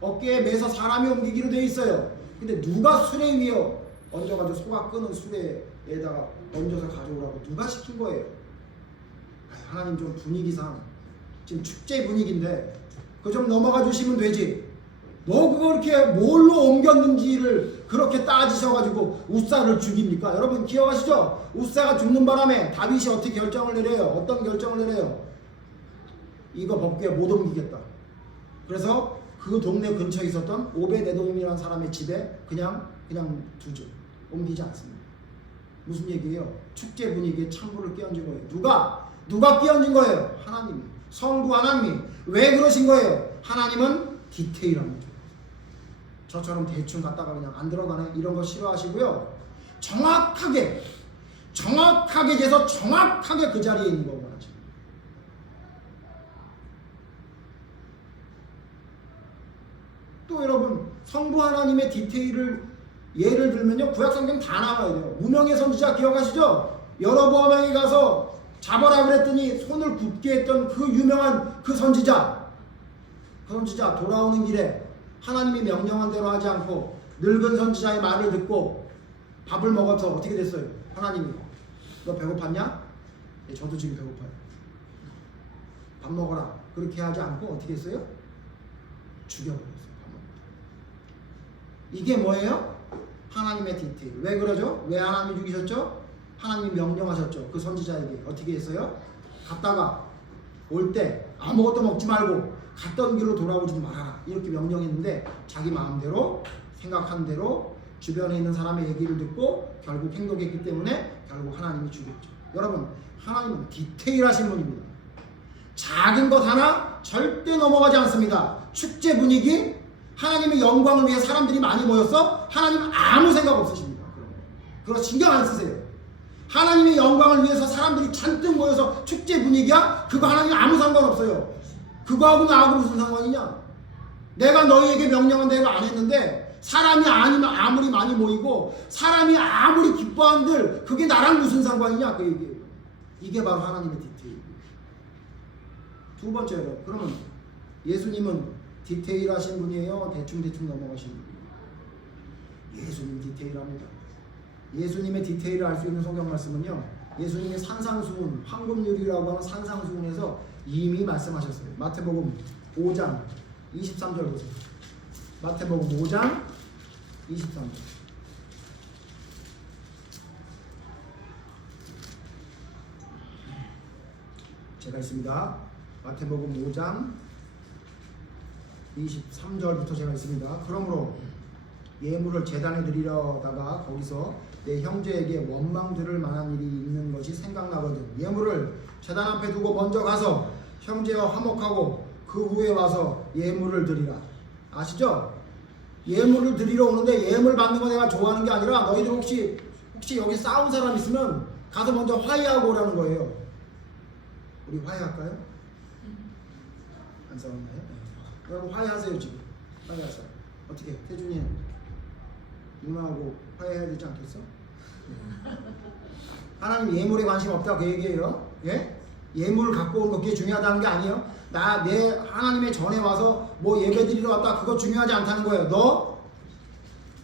어깨에 매서 사람이 옮기기로 돼 있어요. 근데 누가 수레 위에 얹어가지고 소가 끄는 수레에다가 얹어서 가져오라고 누가 시킨 거예요? 하나님 좀 분위기상 지금 축제 분위기인데 그거 좀 넘어가 주시면 되지. 너 그거 이렇게 뭘로 옮겼는지를 그렇게 따지셔가지고 우사를 죽입니까? 여러분 기억하시죠? 우사가 죽는 바람에 다윗이 어떻게 결정을 내려요? 어떤 결정을 내려요? 이거 법궤 못 옮기겠다. 그래서 그 동네 근처에 있었던 오벳에돔이라는 사람의 집에 그냥 두죠. 옮기지 않습니다. 무슨 얘기예요? 축제 분위기에 찬물을 끼얹은 거예요. 누가 끼얹은 거예요? 하나님이. 성부 하나님이. 왜 그러신 거예요? 하나님은 디테일합니다. 저처럼 대충 갔다가 그냥 안 들어가네 이런 거 싫어하시고요. 정확하게 재서 정확하게 그 자리에 있는 거 원하죠. 또 여러분 성부 하나님의 디테일을 예를 들면요, 구약성경 다 나와야 돼요. 무명의 선지자 기억하시죠? 여로보암에게 가서 잡아라 그랬더니 손을 굳게 했던 그 유명한 그 선지자 돌아오는 길에 하나님이 명령한 대로 하지 않고 늙은 선지자의 말을 듣고 밥을 먹어서 어떻게 됐어요? 하나님이 너 배고팠냐? 네, 저도 지금 배고파요. 밥 먹어라. 그렇게 하지 않고 어떻게 했어요? 죽여버렸어요. 밥 먹고. 이게 뭐예요? 하나님의 디테일. 왜 그러죠? 왜 하나님이 죽이셨죠? 하나님이 명령하셨죠. 그 선지자에게 어떻게 했어요? 갔다가 올 때 아무것도 먹지 말고 갔던 길로 돌아오지 말아라. 이렇게 명령했는데 자기 마음대로 생각한 대로 주변에 있는 사람의 얘기를 듣고 결국 행동했기 때문에 결국 하나님이 죽였죠. 여러분, 하나님은 디테일하신 분입니다. 작은 것 하나 절대 넘어가지 않습니다. 축제 분위기, 하나님의 영광을 위해 사람들이 많이 모였어? 하나님은 아무 생각 없으십니다. 그거 신경 안 쓰세요. 하나님의 영광을 위해서 사람들이 잔뜩 모여서 축제 분위기야? 그거 하나님 아무 상관없어요. 그거하고 나하고 무슨 상관이냐? 내가 너희에게 명령한 대로 안 했는데 사람이 아니면 아무리 많이 모이고 사람이 아무리 기뻐한들 그게 나랑 무슨 상관이냐? 그 얘기예요. 이게 바로 하나님의 디테일. 두 번째로, 그러면 예수님은 디테일하신 분이에요? 대충 넘어가신 분이에요? 예수님 디테일합니다. 예수님의 디테일을 알 수 있는 성경 말씀은요, 예수님의 산상수훈, 황금유리라고 하는 산상수훈에서 이미 말씀하셨어요. 마태복음 5장 23절 보세요. 마태복음 5장 23절. 제가 있습니다. 마태복음 5장 23절부터 제가 있습니다. 그러므로 예물을 제단에 드리려다가 거기서 내 형제에게 원망 들을 만한 일이 있는 것이 생각나거든. 예물을 제단 앞에 두고 먼저 가서 형제와 화목하고 그 후에 와서 예물을 드리라. 아시죠? 예물을 드리러 오는데 예물 받는 거 내가 좋아하는 게 아니라 너희들 혹시 여기 싸운 사람 있으면 가서 먼저 화해하고 오라는 거예요. 우리 화해할까요? 안 싸웠나요? 여러분 화해하세요. 지금 화해하세요. 어떻게? 태준이 누나하고 화해해야 되지 않겠어? 하나님 예물에 관심 없다 그 얘기예요. 예? 예물을 갖고 오는 거 그게 중요하다는 게 아니에요. 내 하나님의 전에 와서 뭐 예배 드리러 왔다 그거 중요하지 않다는 거예요. 너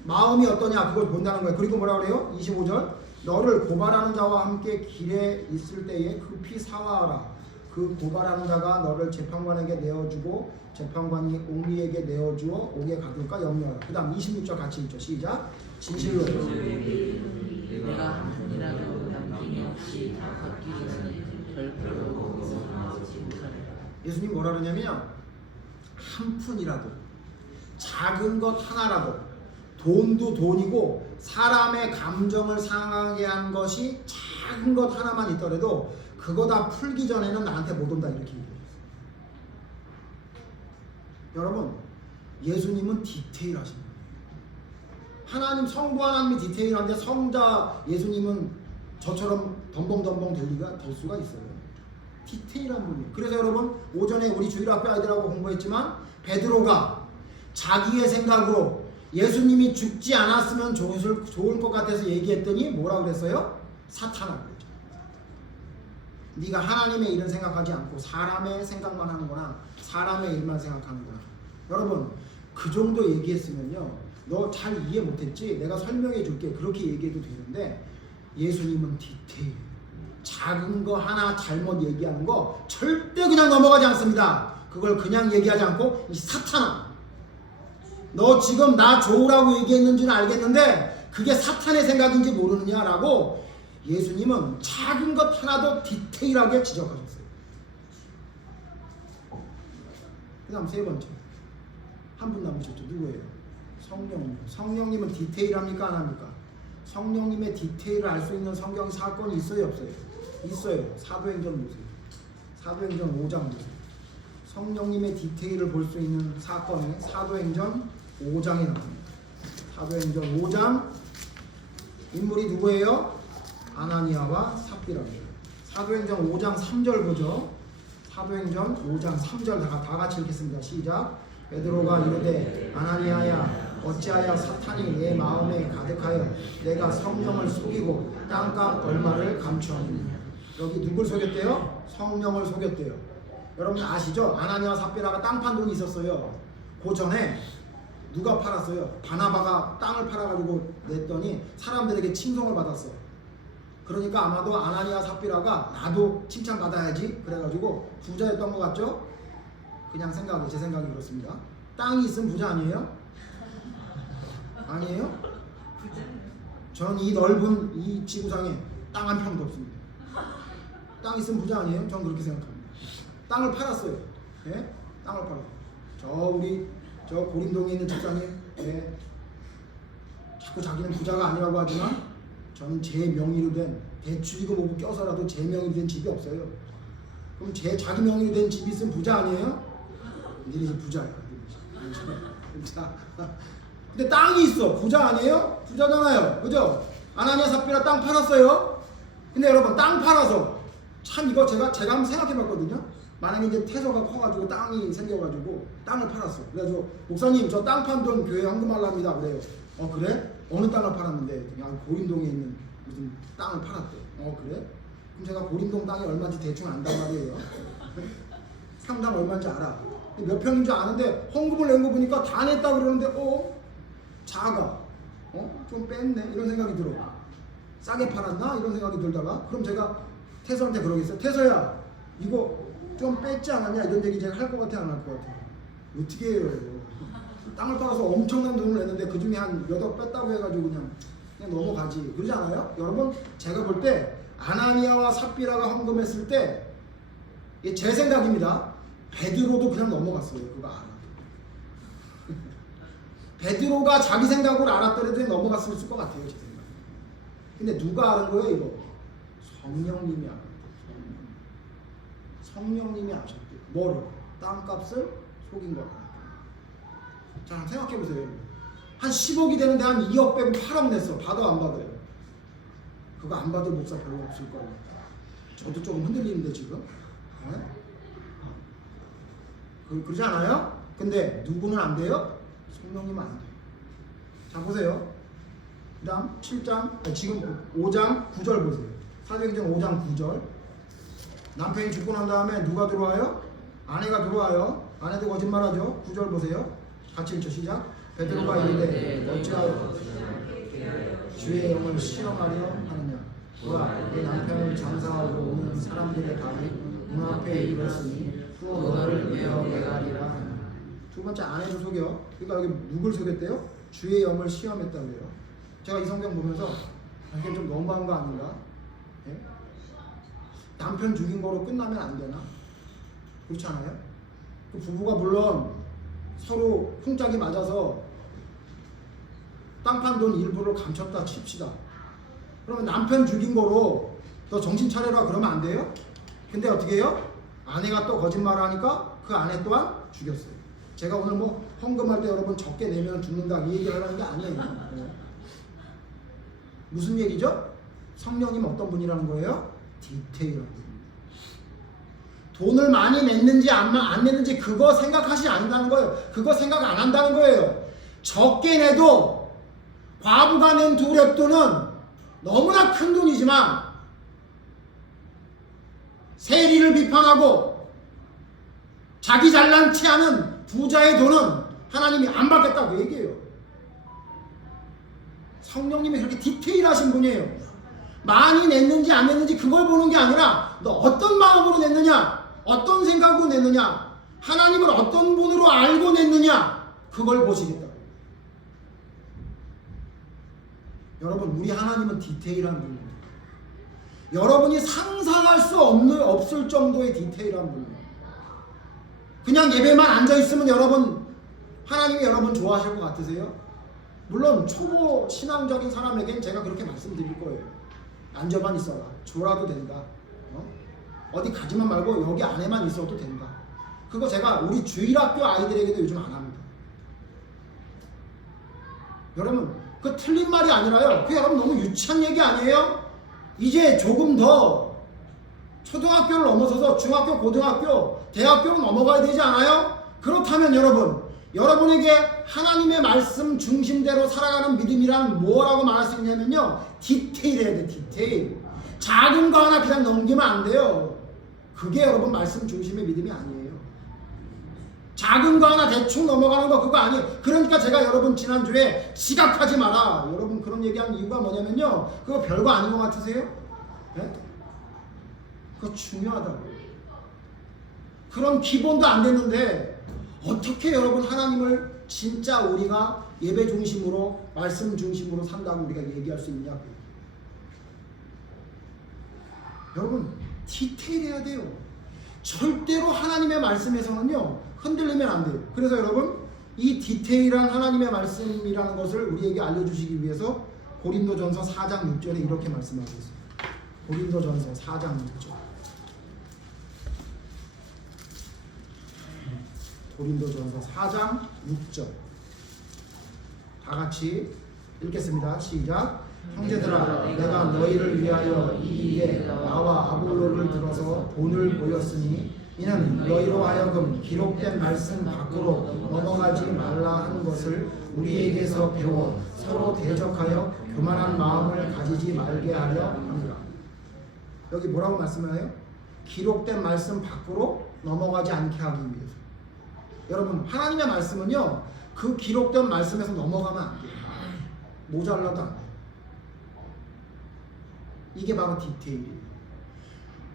마음이 어떠냐 그걸 본다는 거예요. 그리고 뭐라 그래요? 25절 너를 고발하는 자와 함께 길에 있을 때에 급히 사화하라. 그 고발하는 자가 너를 재판관에게 내어주고 재판관이 옹리에게 내어주어 옥에 가둘까 염려하라. 그 다음 26절 같이 읽죠. 시작. 진실로 내가 한 푼이라도 남김이 없이 다 갚기 전에 별표로 못하리라. 예수님 뭐라 그러냐면 한 푼이라도 작은 것 하나라도 돈도 돈이고 사람의 감정을 상하게 한 것이 작은 것 하나만 있더라도 그거 다 풀기 전에는 나한테 못 온다 이렇게 얘기해요. 여러분 예수님은 디테일하신 분이에요. 하나님 성부 하나님이 디테일한데 성자 예수님은 저처럼 덤벙덤벙 될 수가 있어요. 디테일한 분이에요. 그래서 여러분 오전에 우리 주일학교 아이들하고 공부했지만 베드로가 자기의 생각으로 예수님이 죽지 않았으면 좋을 것 같아서 얘기했더니 뭐라 그랬어요? 사탄아 그랬죠. 네가 하나님의 일은 생각하지 않고 사람의 생각만 하는구나. 사람의 일만 생각하는구나. 여러분 그 정도 얘기했으면요 너 잘 이해 못했지? 내가 설명해 줄게. 그렇게 얘기해도 되는데 예수님은 디테일 작은 거 하나 잘못 얘기하는 거 절대 그냥 넘어가지 않습니다. 그걸 그냥 얘기하지 않고 이 사탄아 너 지금 나 좋으라고 얘기했는지는 알겠는데 그게 사탄의 생각인지 모르느냐라고 예수님은 작은 것 하나도 디테일하게 지적하셨어요. 그 다음 세 번째 한 분 남으셨죠. 누구예요? 성령님. 성령님은 디테일합니까 안 합니까? 성령님의 디테일을 알 수 있는 성경 사건이 있어요 없어요? 있어요. 사도행전 보세요. 사도행전 5장 보세요. 성령님의 디테일을 볼 수 있는 사건이 사도행전 5장에 나옵니다. 사도행전 5장 인물이 누구예요? 아나니아와 삽비라입니다. 사도행전 5장 3절 보죠. 사도행전 5장 3절 다 같이 읽겠습니다. 시작. 베드로가 이르되 아나니아야 어찌하여 사탄이 내 마음에 가득하여 내가 성령을 속이고 땅값 얼마를 감추었느냐. 여기 누굴 속였대요? 성령을 속였대요. 여러분 아시죠? 아나니아 삽비라가 땅 판 돈이 있었어요. 그 전에 누가 팔았어요? 바나바가 땅을 팔아가지고 냈더니 사람들에게 칭송을 받았어. 그러니까 아마도 아나니아 삽비라가 나도 칭찬받아야지 그래가지고 부자였던 것 같죠? 그냥 제 생각이 그렇습니다. 땅이 있으면 부자 아니에요? 아니에요? 저는 이 넓은 이 지구상에 땅 한 평도 없습니다. 땅 있으면 부자 아니에요? 저는 그렇게 생각합니다. 땅을 팔았어요. 예? 땅을 팔았어요. 저 고림동에 있는 집사님, 예. 자꾸 자기는 부자가 아니라고 하지만 저는 제 명의로 된 대출이고 뭐고 껴서라도 제 명의로 된 집이 없어요. 그럼 자기 명의로 된 집이 있으면 부자 아니에요? 니네 집 부자예요. 자, 근데 땅이 있어. 부자 아니에요? 부자잖아요. 그죠? 아나니아 삽비라 땅 팔았어요. 근데 여러분 땅 팔아서 참 이거 제가 한번 생각해 봤거든요. 만약에 이제 태서가 커가지고 땅이 생겨가지고 땅을 팔았어. 그래서 목사님 저 땅 판 돈 교회 헌금하려합니다. 그래요. 그래? 어느 땅을 팔았는데? 그냥 고림동에 있는 무슨 땅을 팔았대. 그래? 그럼 제가 고림동 땅이 얼마인지 대충 안단 말이에요. 상당 얼마인지 알아. 몇 평인 줄 아는데 헌금을 낸 거 보니까 다 냈다 그러는데 작아. 좀 뺐네. 이런 생각이 들어. 싸게 팔았나? 이런 생각이 들다가 그럼 제가 태서한테 그러겠어요. 태서야 이거 좀 뺐지 않았냐? 이런 얘기 제가 할 것 같아 안 할 것 같아? 어떻게 해요? 땅을 팔아서 엄청난 돈을 냈는데 그 중에 한 몇 억 뺐다고 해가지고 그냥 넘어가지. 그러지 않아요? 여러분 제가 볼 때 아나니아와 삽비라가 헌금했을 때 제 생각입니다. 베드로도 그냥 넘어갔어요. 그거 알아. 베드로가 자기 생각으로 알았더라도 넘어갔을 것 같아요. 제 생각. 근데 누가 아는 거예요 이거? 성령님이 알았대요. 성령님이 아셨대요. 뭐를? 땅값을 속인 거. 자 생각해보세요. 한 10억이 되는데 한 2억 빼고 8억 냈어. 받아 안 받아요? 그거 안 받을 목사 별로 없을 거예요. 저도 조금 흔들리는데 지금. 네? 그러지 않아요? 근데 누구는 안 돼요? 성령님은 안 돼요. 자 보세요. 그 다음 7장 지금 5장 9절 보세요. 사도행전 5장 9절. 남편이 죽고 난 다음에 누가 들어와요? 아내가 들어와요. 아내도 거짓말하죠. 9절 보세요. 같이 읽죠. 시작. 베드로가 이르되 어찌하여 주의 영을 실험하려 하느냐. 보라 내 남편을 장사하고 오는 사람들의 답이 문 앞에 이르렀으니 또 너를 내어 내가리라 하느냐. 두 번째 아내를 속여. 그러니까 여기 누굴 속였대요? 주의 영을 시험했다고 해요. 제가 이 성경 보면서 이게 좀 너무한 거 아닌가? 예? 남편 죽인 거로 끝나면 안 되나? 그렇지 않아요? 그 부부가 물론 서로 쿵짝이 맞아서 땅 판 돈 일부를 감췄다 칩시다. 그러면 남편 죽인 거로 너 정신 차려라 그러면 안 돼요? 근데 어떻게 해요? 아내가 또 거짓말을 하니까 그 아내 또한 죽였어요. 제가 오늘 뭐 헌금할 때 여러분 적게 내면 죽는다 이 얘기를 하는 게 아니에요. 네. 무슨 얘기죠? 성령님 어떤 분이라는 거예요? 디테일한 분. 돈을 많이 냈는지 안 냈는지 그거 생각하지 않는다는 거예요. 그거 생각 안 한다는 거예요. 적게 내도 과부가 낸 두 렙돈은 너무나 큰 돈이지만 세리를 비판하고 자기 잘난 체하는 부자의 돈은 하나님이 안 받겠다고 얘기해요. 성령님이 그렇게 디테일하신 분이에요. 많이 냈는지 안 냈는지 그걸 보는 게 아니라 너 어떤 마음으로 냈느냐, 어떤 생각으로 냈느냐, 하나님을 어떤 분으로 알고 냈느냐, 그걸 보시겠다. 여러분 우리 하나님은 디테일한 분이에요. 여러분이 상상할 수 없을 정도의 디테일한 분이에요. 그냥 예배만 앉아있으면 여러분 하나님이 여러분 좋아하실 것 같으세요? 물론 초보 신앙적인 사람에겐 제가 그렇게 말씀드릴 거예요. 앉아만 있어라. 줘라도 된다. 어디 가지만 말고 여기 안에만 있어도 된다. 그거 제가 우리 주일학교 아이들에게도 요즘 안 합니다. 여러분 그 틀린 말이 아니라요. 그 여러분 너무 유치한 얘기 아니에요? 이제 조금 더 초등학교를 넘어서서 중학교, 고등학교, 대학교로 넘어가야 되지 않아요? 그렇다면 여러분 여러분에게 하나님의 말씀 중심대로 살아가는 믿음이란 뭐라고 말할 수 있냐면요, 디테일해야 돼. 디테일. 작은 거 하나 그냥 넘기면 안 돼요. 그게 여러분 말씀 중심의 믿음이 아니에요. 작은 거 하나 대충 넘어가는 거 그거 아니에요. 그러니까 제가 여러분 지난주에 지각하지 마라, 여러분 그런 얘기한 이유가 뭐냐면요, 그거 별거 아닌 것 같으세요? 네? 그거 중요하다고. 그런 기본도 안 됐는데 어떻게 여러분 하나님을 진짜 우리가 예배 중심으로 말씀 중심으로 산다고 우리가 얘기할 수 있냐고요. 여러분 디테일해야 돼요. 절대로 하나님의 말씀에서는요 흔들리면 안 돼요. 그래서 여러분 이 디테일한 하나님의 말씀이라는 것을 우리에게 알려주시기 위해서 고린도전서 4장 6절에 이렇게 말씀하고 있어요. 고린도전서 4장 6절. 고린도전서 4장 6절 다 같이 읽겠습니다. 시작. 형제들아, 내가 너희를 위하여 이 일에 나와 아볼로를 들어서 본을 보였으니 이는 너희로 하여금 기록된 말씀 밖으로 넘어가지 말라 하는 것을 우리에게서 배워 서로 대적하여 교만한 마음을 가지지 말게 하려 합니다. 여기 뭐라고 말씀해요? 기록된 말씀 밖으로 넘어가지 않게 하기 위해서. 여러분 하나님의 말씀은요 그 기록된 말씀에서 넘어가면 안 돼요. 모자라도 안 돼요. 이게 바로 디테일이에요.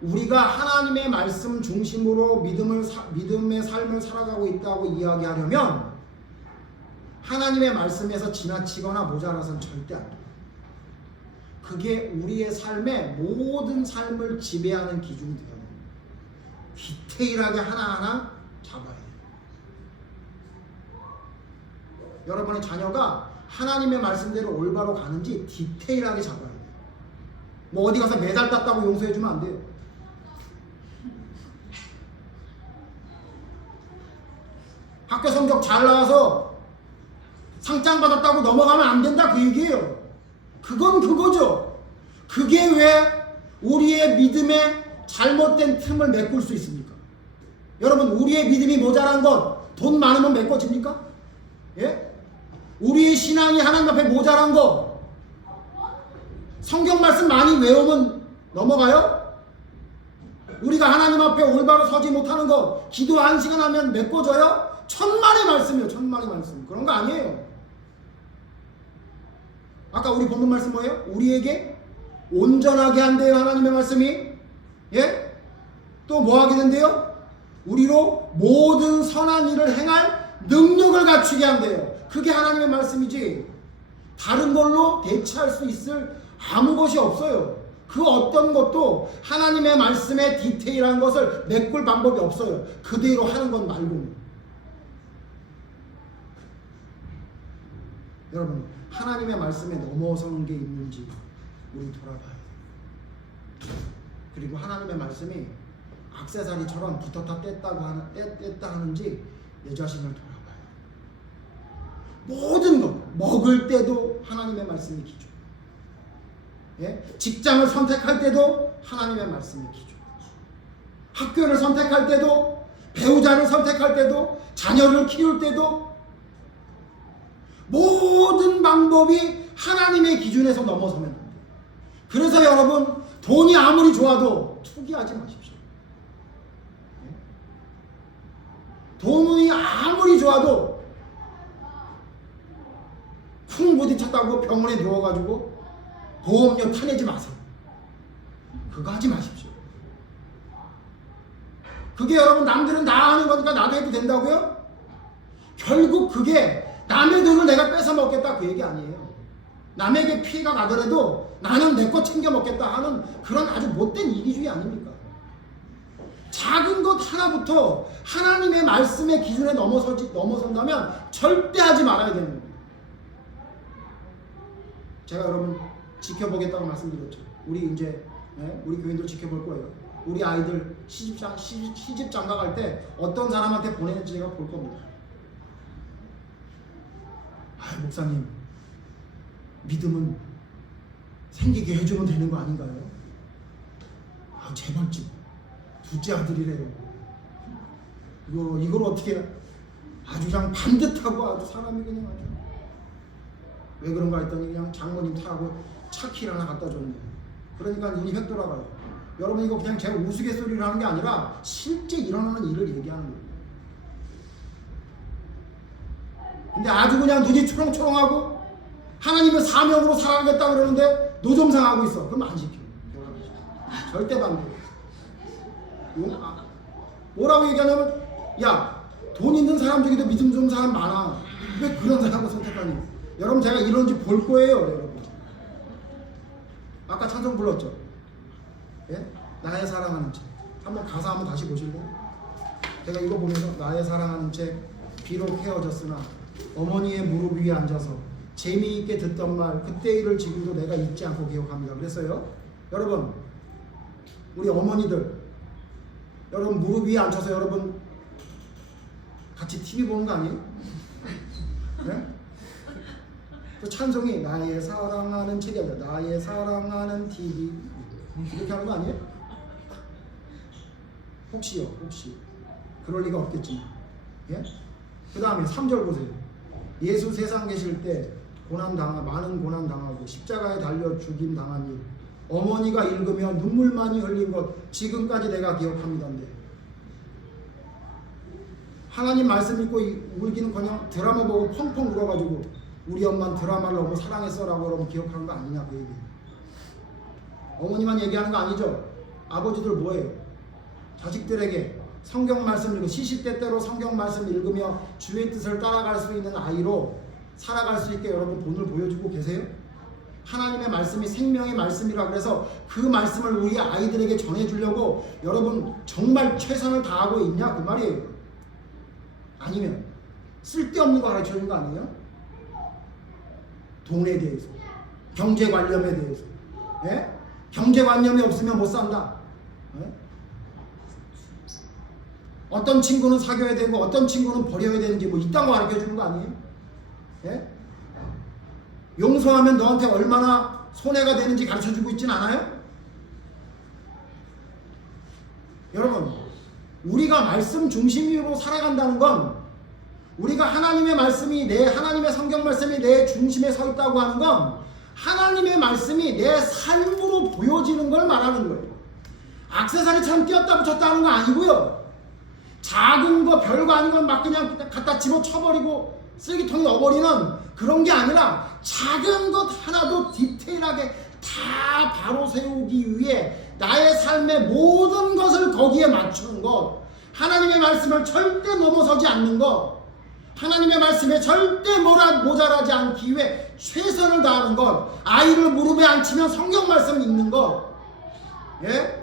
우리가 하나님의 말씀 중심으로 믿음의 삶을 살아가고 있다고 이야기하려면 하나님의 말씀에서 지나치거나 모자라서는 절대 안 돼요. 그게 우리의 삶의 모든 삶을 지배하는 기준이 되어야 돼요. 디테일하게 하나하나 잡아야 돼요. 여러분의 자녀가 하나님의 말씀대로 올바로 가는지 디테일하게 잡아야 돼요. 뭐 어디 가서 메달 땄다고 용서해주면 안 돼요. 학교 성적 잘 나와서 상장 받았다고 넘어가면 안 된다 그 얘기예요. 그건 그거죠. 그게 왜 우리의 믿음에 잘못된 틈을 메꿀 수 있습니까? 여러분 우리의 믿음이 모자란 것 돈 많으면 메꿔집니까? 예? 우리의 신앙이 하나님 앞에 모자란 거 성경 말씀 많이 외우면 넘어가요? 우리가 하나님 앞에 올바로 서지 못하는 거 기도 1시간 하면 메꿔져요? 천만의 말씀이요. 천만의 말씀. 그런 거 아니에요. 아까 우리 본문 말씀 뭐예요? 우리에게 온전하게 한대요. 하나님의 말씀이. 예? 또 뭐 하게 된대요? 우리로 모든 선한 일을 행할 능력을 갖추게 한대요. 그게 하나님의 말씀이지 다른 걸로 대체할 수 있을 아무 것이 없어요. 그 어떤 것도 하나님의 말씀에 디테일한 것을 메꿀 방법이 없어요. 그대로 하는 것 말고는. 여러분 하나님의 말씀에 넘어서는 게 있는지 우리 돌아봐야 돼요. 그리고 하나님의 말씀이 액세서리처럼 붙었다 뗐다 하는지 내 자신을 돌아봐야 돼요. 모든 것 먹을 때도 하나님의 말씀이 기준. 예? 직장을 선택할 때도 하나님의 말씀이 기준. 학교를 선택할 때도 배우자를 선택할 때도 자녀를 키울 때도 모든 방법이 하나님의 기준에서 넘어서면 안 돼요. 그래서 여러분 돈이 아무리 좋아도 투기하지 마십시오. 돈이 아무리 좋아도 쿵 부딪혔다고 병원에 누워가지고 보험료 타내지 마세요. 그거 하지 마십시오. 그게 여러분 남들은 다 하는 거니까 나도 해도 된다고요? 결국 그게 남의 돈을 내가 뺏어 먹겠다 그 얘기 아니에요. 남에게 피해가 가더라도 나는 내 거 챙겨 먹겠다 하는 그런 아주 못된 이기주의 아닙니까? 작은 것 하나부터 하나님의 말씀의 기준에 넘어선다면 절대 하지 말아야 되는 겁니다. 제가 여러분 지켜보겠다고 말씀드렸죠. 우리 이제 우리 교인들 지켜볼 거예요. 우리 아이들 시집 장가 갈 때 어떤 사람한테 보내는지 제가 볼 겁니다. 아, 목사님 믿음은 생기게 해주면 되는 거 아닌가요? 아, 제발지. 둘째 아들이래요. 이걸 어떻게 아주 그냥 반듯하고 아주 사람이 그냥 아주 왜 그런가 했더니 그냥 장모님 타고 차키를 하나 갖다 줬네. 그러니까 눈이 획 돌아가요. 여러분 이거 그냥 제가 우스갯소리를 하는 게 아니라 실제 일어나는 일을 얘기하는 거예요. 근데 아주 그냥 눈이 초롱초롱하고 하나님의 사명으로 살아가겠다 그러는데 노점상하고 있어. 그럼 안 시켜. 절대 반대. 뭐라고 얘기하냐면 야, 돈 있는 사람 중에도 믿음 좋은 사람 많아. 왜 그런 사람을 선택하니? 여러분 제가 이런지 볼 거예요. 여러분 아까 찬송 불렀죠? 예? 나의 사랑하는 책. 한번 가사 한번 다시 보실래요? 제가 이거 보면서 나의 사랑하는 책 비록 헤어졌으나 어머니의 무릎 위에 앉아서 재미있게 듣던 말 그때 일을 지금도 내가 잊지 않고 기억합니다. 그랬어요. 여러분 우리 어머니들 여러분 무릎 위에 앉아서 여러분 같이 TV 보는 거 아니에요? 네? 그 찬송이 나의 사랑하는 책이 아니라 나의 사랑하는 TV 이렇게 하는 거 아니에요? 혹시요 혹시 그럴 리가 없겠지만 예? 그 다음에 3절 보세요. 예수 세상 계실 때 많은 고난 당하고 십자가에 달려 죽임 당한 일 어머니가 읽으며 눈물 많이 흘린 것 지금까지 내가 기억합니다인데 하나님 말씀 읽고 울기는커녕 드라마 보고 펑펑 울어가지고 우리 엄마는 드라마를 너무 사랑했어라고 여러분 기억하는 거 아니냐 그 얘기. 어머니만 얘기하는 거 아니죠. 아버지들 뭐예요? 자식들에게 성경 말씀 읽고 시시때때로 성경 말씀 읽으며 주의 뜻을 따라갈 수 있는 아이로 살아갈 수 있게 여러분 본을 보여주고 계세요? 하나님의 말씀이 생명의 말씀이라 그래서 그 말씀을 우리 아이들에게 전해주려고 여러분 정말 최선을 다하고 있냐 그 말이에요. 아니면 쓸데없는 거 가르쳐주는 거 아니에요? 돈에 대해서 경제관념에 대해서 예? 경제관념이 없으면 못 산다. 예? 어떤 친구는 사귀어야 되고 어떤 친구는 버려야 되는지 뭐 이딴 거 가르쳐주는 거 아니에요? 예? 용서하면 너한테 얼마나 손해가 되는지 가르쳐주고 있진 않아요? 여러분 우리가 말씀 중심으로 살아간다는 건 우리가 하나님의 말씀이 하나님의 성경 말씀이 내 중심에 서 있다고 하는 건 하나님의 말씀이 내 삶으로 보여지는 걸 말하는 거예요. 액세서리처럼 띄었다 붙였다 하는 거 아니고요. 작은 거 별거 아닌 건 막 그냥 갖다 집어쳐버리고 쓰레기통에 넣어버리는 그런 게 아니라 작은 것 하나도 디테일하게 다 바로 세우기 위해 나의 삶의 모든 것을 거기에 맞추는 것, 하나님의 말씀을 절대 넘어서지 않는 것, 하나님의 말씀에 절대 모자라지 않기 위해 최선을 다하는 것, 아이를 무릎에 앉히면 성경 말씀 읽는 것, 예?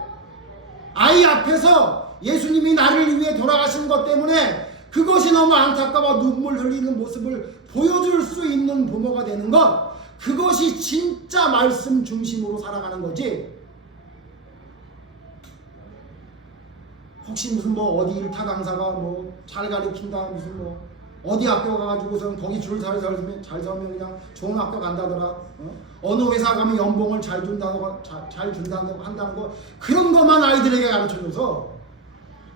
아이 앞에서 예수님이 나를 위해 돌아가신 것 때문에 그것이 너무 안타까워 눈물 흘리는 모습을 보여줄 수 있는 부모가 되는 것, 그것이 진짜 말씀 중심으로 살아가는 거지. 혹시 무슨 뭐 어디 일타 강사가 뭐 잘 가르친다 무슨 뭐 어디 학교 가가지고선 거기 줄 잘 서면 그냥 좋은 학교 간다더라. 어느 회사 가면 연봉을 잘 준다고 한다는 거 그런 것만 아이들에게 가르쳐줘서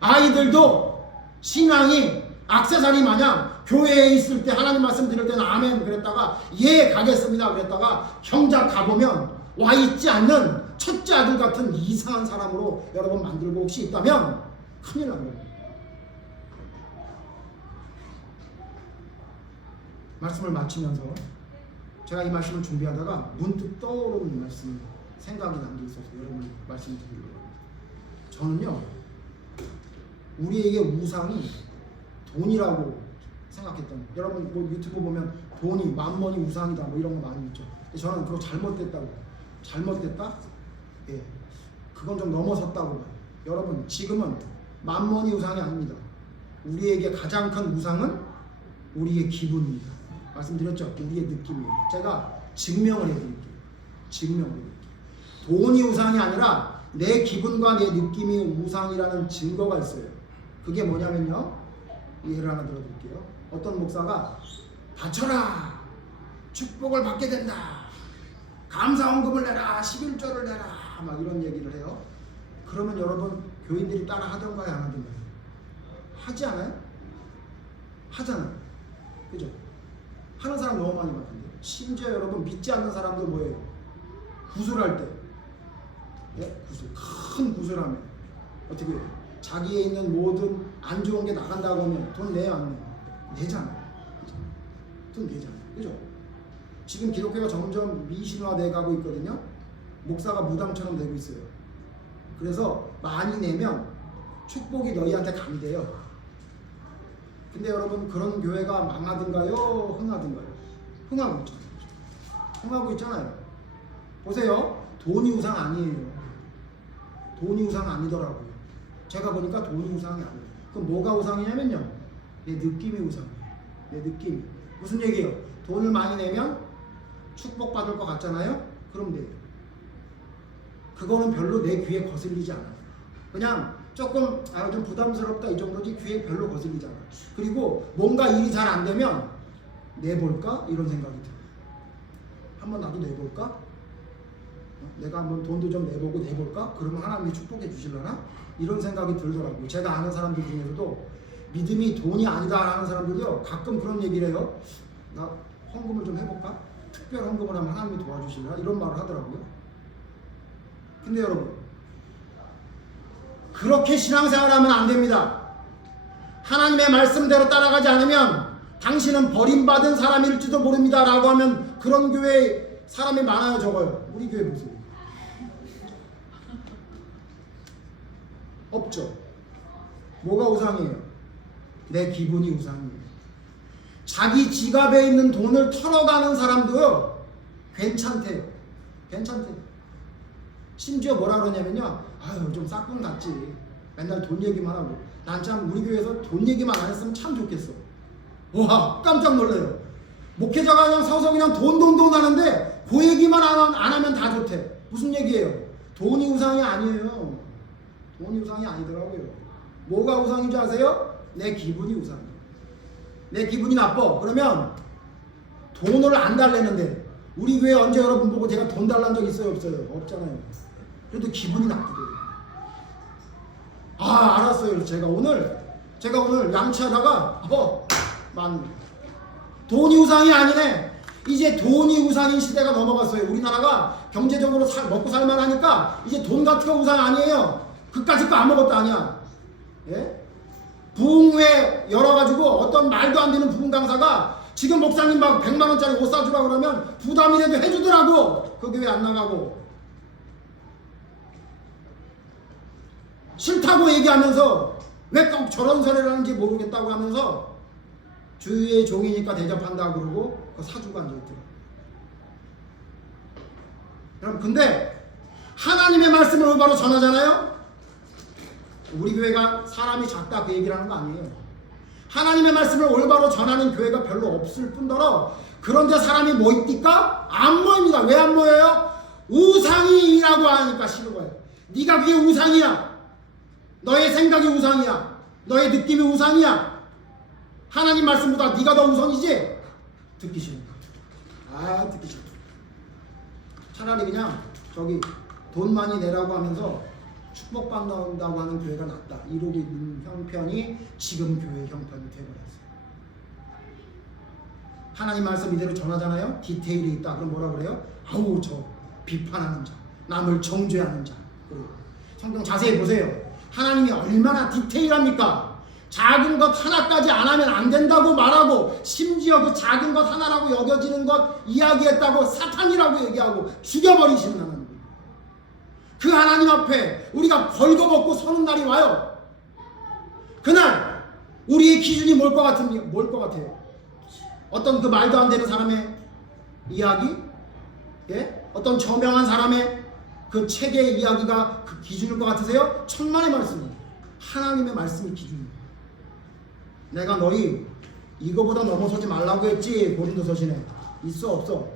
아이들도 신앙이 액세서리 마냥 교회에 있을 때 하나님 말씀 들을 때는 아멘 그랬다가 예 가겠습니다 그랬다가 정작 가보면 와 있지 않는 첫째 아들 같은 이상한 사람으로 여러분 만들고 혹시 있다면 큰일 납니다. 말씀을 마치면서 제가 이 말씀을 준비하다가 문득 떠오르는 말씀이 생각이 난 게 있어서 여러분 말씀을 드리려고 합니다. 저는요 우리에게 우상이 돈이라고 생각했던, 여러분 뭐 유튜브 보면 돈이 만mon이 우상이다 뭐 이런 거 많이 있죠. 근데 저는 그거 잘못됐다? 예, 그건 좀 넘어섰다고 봐요. 여러분 지금은 만mon이 우상이 아닙니다. 우리에게 가장 큰 우상은 우리의 기분입니다. 말씀드렸죠? 우리의 느낌이에요. 제가 증명을 해드릴게요. 돈이 우상이 아니라 내 기분과 내 느낌이 우상이라는 증거가 있어요. 그게 뭐냐면요, 예를 하나 들어드릴게요. 어떤 목사가 바쳐라, 축복을 받게 된다, 감사헌금을 내라, 11조를 내라 막 이런 얘기를 해요. 그러면 여러분 교인들이 따라 하던가요 안 하던가요? 하지 않아요? 하잖아요. 그죠? 하는 사람 너무 많이 봤는데 심지어 여러분 믿지 않는 사람들 뭐예요? 구술할 때 구술, 큰 구술하면 어떻게 해요? 자기에 있는 모든 안 좋은 게 나간다고 하면 돈 내요 안 내요? 내잖아요. 그죠? 돈 내잖아요. 그죠? 지금 기독교가 점점 미신화돼 가고 있거든요. 목사가 무당처럼 되고 있어요. 그래서 많이 내면 축복이 너희한테 간대요. 근데 여러분 그런 교회가 망하든가요? 흥하든가요? 흥하고 있잖아요. 흥하고 있잖아요. 보세요. 돈이 우상 아니에요. 돈이 우상 아니더라고요. 제가 보니까 돈이 우상이 아니에요. 그럼 뭐가 우상이냐면요. 내 느낌이 우상이에요. 내 느낌이. 무슨 얘기예요? 돈을 많이 내면 축복받을 것 같잖아요? 그럼 돼요. 그거는 별로 내 귀에 거슬리지 않아요. 그냥 조금 좀 부담스럽다 이 정도지 귀에 별로 거슬리지 않아요. 그리고 뭔가 일이 잘 안 되면 내볼까? 이런 생각이 들어요. 한번 나도 내볼까? 내가 한번 돈도 좀 내보고 내볼까? 그러면 하나님이 축복해 주시려나? 이런 생각이 들더라고요. 제가 아는 사람들 중에서도 믿음이 돈이 아니다 하는 사람들도요 가끔 그런 얘기를 해요. 나 헌금을 좀 해볼까? 특별 헌금을 하면 하나님이 도와주시려나? 이런 말을 하더라고요. 근데 여러분 그렇게 신앙생활하면 안 됩니다. 하나님의 말씀대로 따라가지 않으면 당신은 버림받은 사람일지도 모릅니다 라고 하면 그런 교회에 사람이 많아요 적어요? 우리 교회 보세요. 없죠. 뭐가 우상이에요? 내 기분이 우상이에요. 자기 지갑에 있는 돈을 털어가는 사람도요 괜찮대요. 괜찮대요. 심지어 뭐라 그러냐면요, 아유 좀 싹군 같지, 맨날 돈 얘기만 하고. 난 참 우리 교회에서 돈 얘기만 안 했으면 참 좋겠어. 와 깜짝 놀라요. 목회자가 그냥 서서 그냥 돈 하는데 그 얘기만 안 하면 다 좋대. 무슨 얘기예요? 돈이 우상이 아니에요. 돈이 우상이 아니더라고요. 뭐가 우상인 줄 아세요? 내 기분이 우상이에요. 내 기분이 나빠. 그러면 돈을 안 달래는데, 우리 교회 언제 여러분 보고 제가 돈 달란 적 있어요? 없어요? 없잖아요. 그래도 기분이 나쁘대요. 아 알았어요. 제가 오늘 양치하다가 돈이 우상이 아니네. 이제 돈이 우상인 시대가 넘어갔어요. 우리나라가 경제적으로 먹고 살만하니까 이제 돈 같은 거 우상 아니에요. 그까짓 거 아무것도 아니야. 예? 부흥회 열어가지고 어떤 말도 안 되는 부흥 강사가 지금 목사님 막 100만 원짜리 옷 사주라 그러면 부담이라도 해주더라고. 그 교회 안 나가고. 싫다고 얘기하면서 왜 꼭 저런 소리를 하는지 모르겠다고 하면서 주의 종이니까 대접한다 그러고 그거 사주고 앉아있더라. 여러분 근데 하나님의 말씀을 올바로 전하잖아요. 우리 교회가 사람이 작다 그 얘기를 하는 거 아니에요. 하나님의 말씀을 올바로 전하는 교회가 별로 없을 뿐더러 그런데 사람이 뭐 있니까? 안 모입니다. 왜 안 모여요? 우상이라고 하니까 싫은 거예요. 네가 그게 우상이야. 너의 생각이 우상이야. 너의 느낌이 우상이야. 하나님 말씀보다 네가 더 우선이지? 듣기 싫은 거. 듣기 싫다. 차라리 그냥 돈 많이 내라고 하면서 축복받는다고 하는 교회가 낫다. 이러고 있는 형편이 지금 교회 형편이 되어버렸어요. 하나님 말씀 이대로 전하잖아요. 디테일이 있다. 그럼 뭐라 그래요? 아우 저 비판하는 자, 남을 정죄하는 자. 그리고 성경 자세히 보세요. 하나님이 얼마나 디테일합니까? 작은 것 하나까지 안 하면 안 된다고 말하고, 심지어 그 작은 것 하나라고 여겨지는 것 이야기했다고 사탄이라고 얘기하고 죽여버리시는 하나님. 그 하나님 앞에 우리가 벌거벗고 서는 날이 와요. 그날 우리의 기준이 뭘 것 같아요? 어떤 그 말도 안 되는 사람의 이야기? 예? 어떤 저명한 사람의 그 책의 이야기가 그 기준일 것 같으세요? 천만의 말씀입니다. 하나님의 말씀이 기준입니다. 내가 너희 이거보다 넘어서지 말라고 했지. 고린도서신에 있어 없어?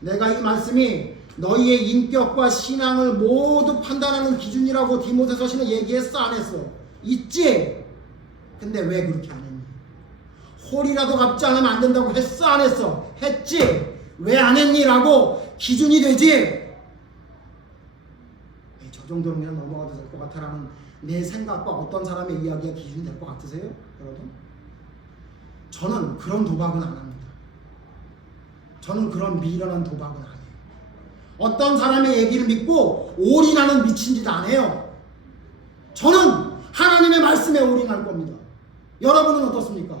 내가 이 말씀이 너희의 인격과 신앙을 모두 판단하는 기준이라고 디모데서신에 얘기했어 안 했어? 있지? 근데 왜 그렇게 안 했니? 홀이라도 갚지 않으면 안 된다고 했어 안 했어? 했지? 왜 안 했니? 라고 기준이 되지? 저 정도는 그냥 넘어가도 될 것 같아라는 내 생각과 어떤 사람의 이야기가 기준이 될 것 같으세요? 여러분? 저는 그런 도박은 안 합니다. 저는 그런 미련한 도박은 안 해요. 어떤 사람의 얘기를 믿고 올인하는 미친 짓 안 해요. 저는 하나님의 말씀에 올인할 겁니다. 여러분은 어떻습니까?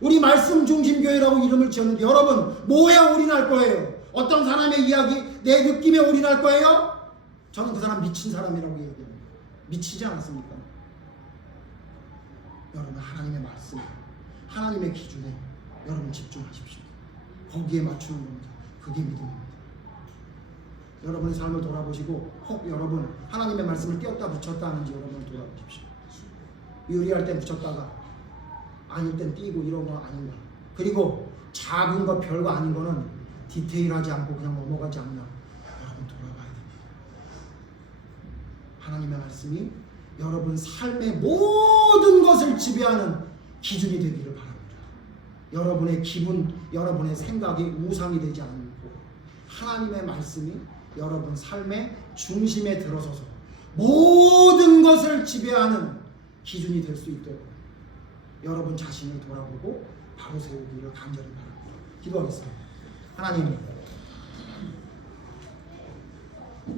우리 말씀 중심 교회라고 이름을 지었는데 여러분 뭐에 올인할 거예요? 어떤 사람의 이야기, 내 느낌에 올인할 거예요? 저는 그 사람 미친 사람이라고 얘기합니다. 미치지 않았습니까? 여러분 하나님의 말씀, 하나님의 기준에 여러분 집중하십시오. 거기에 맞추는 겁니다. 그게 믿음입니다. 여러분의 삶을 돌아보시고 혹 여러분 하나님의 말씀을 띄었다 붙였다 하는지 여러분을 돌아보십시오. 유리할 땐 붙였다가 아닐 땐 띄고 이런 거 아닌가. 그리고 작은 거 별거 아닌 거는 디테일하지 않고 그냥 넘어가지 않나. 여러분 돌아봐야 됩니다. 하나님의 말씀이 여러분 삶의 모든 것을 지배하는 기준이 되기를 바랍니다. 여러분의 기분, 여러분의 생각이 우상이 되지 않고 하나님의 말씀이 여러분 삶의 중심에 들어서서 모든 것을 지배하는 기준이 될 수 있도록 여러분 자신을 돌아보고 바로 세우기를 간절히 바랍니다. 기도하겠습니다.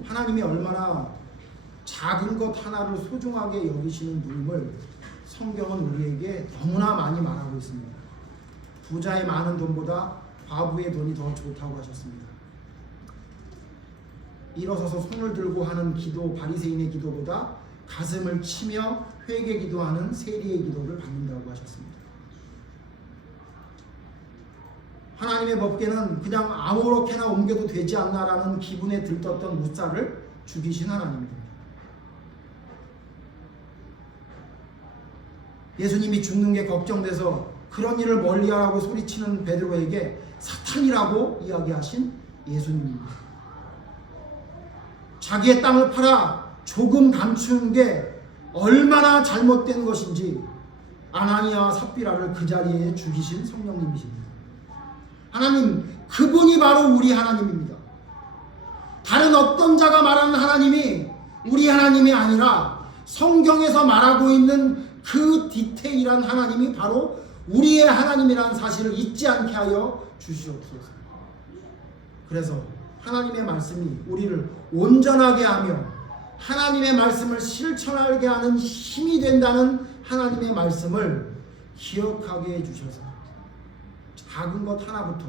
하나님이 얼마나 작은 것 하나를 소중하게 여기시는 분임을 성경은 우리에게 너무나 많이 말하고 있습니다. 부자의 많은 돈보다 과부의 돈이 더 좋다고 하셨습니다. 일어서서 손을 들고 하는 기도, 바리새인의 기도보다 가슴을 치며 회개 기도하는 세리의 기도를 받는다고 하셨습니다. 하나님의 법궤는 그냥 아무렇게나 옮겨도 되지 않나라는 기분에 들떴던 무사를 죽이신 하나님입니다. 예수님이 죽는 게 걱정돼서 그런 일을 멀리하라고 소리치는 베드로에게 사탄이라고 이야기하신 예수님입니다. 자기의 땅을 팔아 조금 감추는 게 얼마나 잘못된 것인지 아나니아와 삽비라를 그 자리에 죽이신 성령님이십니다. 하나님, 그분이 바로 우리 하나님입니다. 다른 어떤 자가 말하는 하나님이 우리 하나님이 아니라 성경에서 말하고 있는 그 디테일한 하나님이 바로 우리의 하나님이라는 사실을 잊지 않게 하여 주시옵소서. 그래서 하나님의 말씀이 우리를 온전하게 하며 하나님의 말씀을 실천하게 하는 힘이 된다는 하나님의 말씀을 기억하게 해주셔서 작은 것 하나부터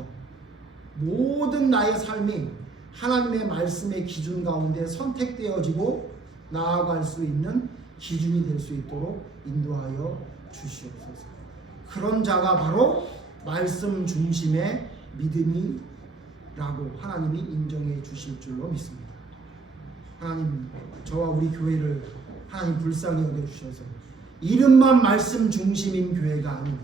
모든 나의 삶이 하나님의 말씀의 기준 가운데 선택되어지고 나아갈 수 있는 기준이 될 수 있도록 인도하여 주시옵소서. 그런 자가 바로 말씀 중심의 믿음이라고 하나님이 인정해 주실 줄로 믿습니다. 하나님, 저와 우리 교회를 하나님 불쌍히 여겨주셔서 이름만 말씀 중심인 교회가 아닌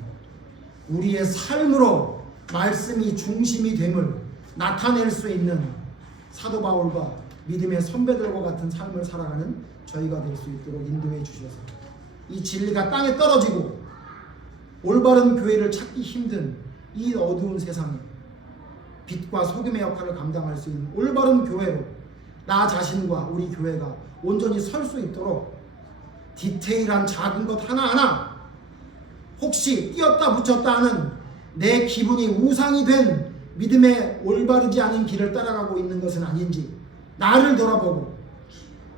우리의 삶으로 말씀이 중심이 됨을 나타낼 수 있는 사도 바울과 믿음의 선배들과 같은 삶을 살아가는 저희가 될 수 있도록 인도해 주셔서 이 진리가 땅에 떨어지고 올바른 교회를 찾기 힘든 이 어두운 세상에 빛과 소금의 역할을 감당할 수 있는 올바른 교회로 나 자신과 우리 교회가 온전히 설 수 있도록 디테일한 작은 것 하나하나 혹시 띄었다 붙였다 하는 내 기분이 우상이 된 믿음에 올바르지 않은 길을 따라가고 있는 것은 아닌지 나를 돌아보고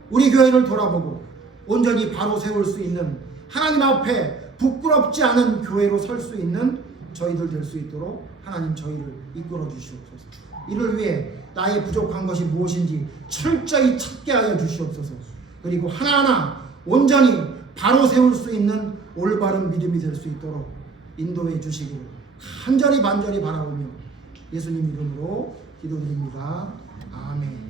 우리 교회를 돌아보고 온전히 바로 세울 수 있는 하나님 앞에 부끄럽지 않은 교회로 설 수 있는 저희들 될 수 있도록 하나님 저희를 이끌어 주시옵소서. 이를 위해 나의 부족한 것이 무엇인지 철저히 찾게 하여 주시옵소서. 그리고 하나하나 온전히 바로 세울 수 있는 올바른 믿음이 될 수 있도록 인도해 주시기를 간절히 반절히 바라오며 예수님 이름으로 기도드립니다. 아멘.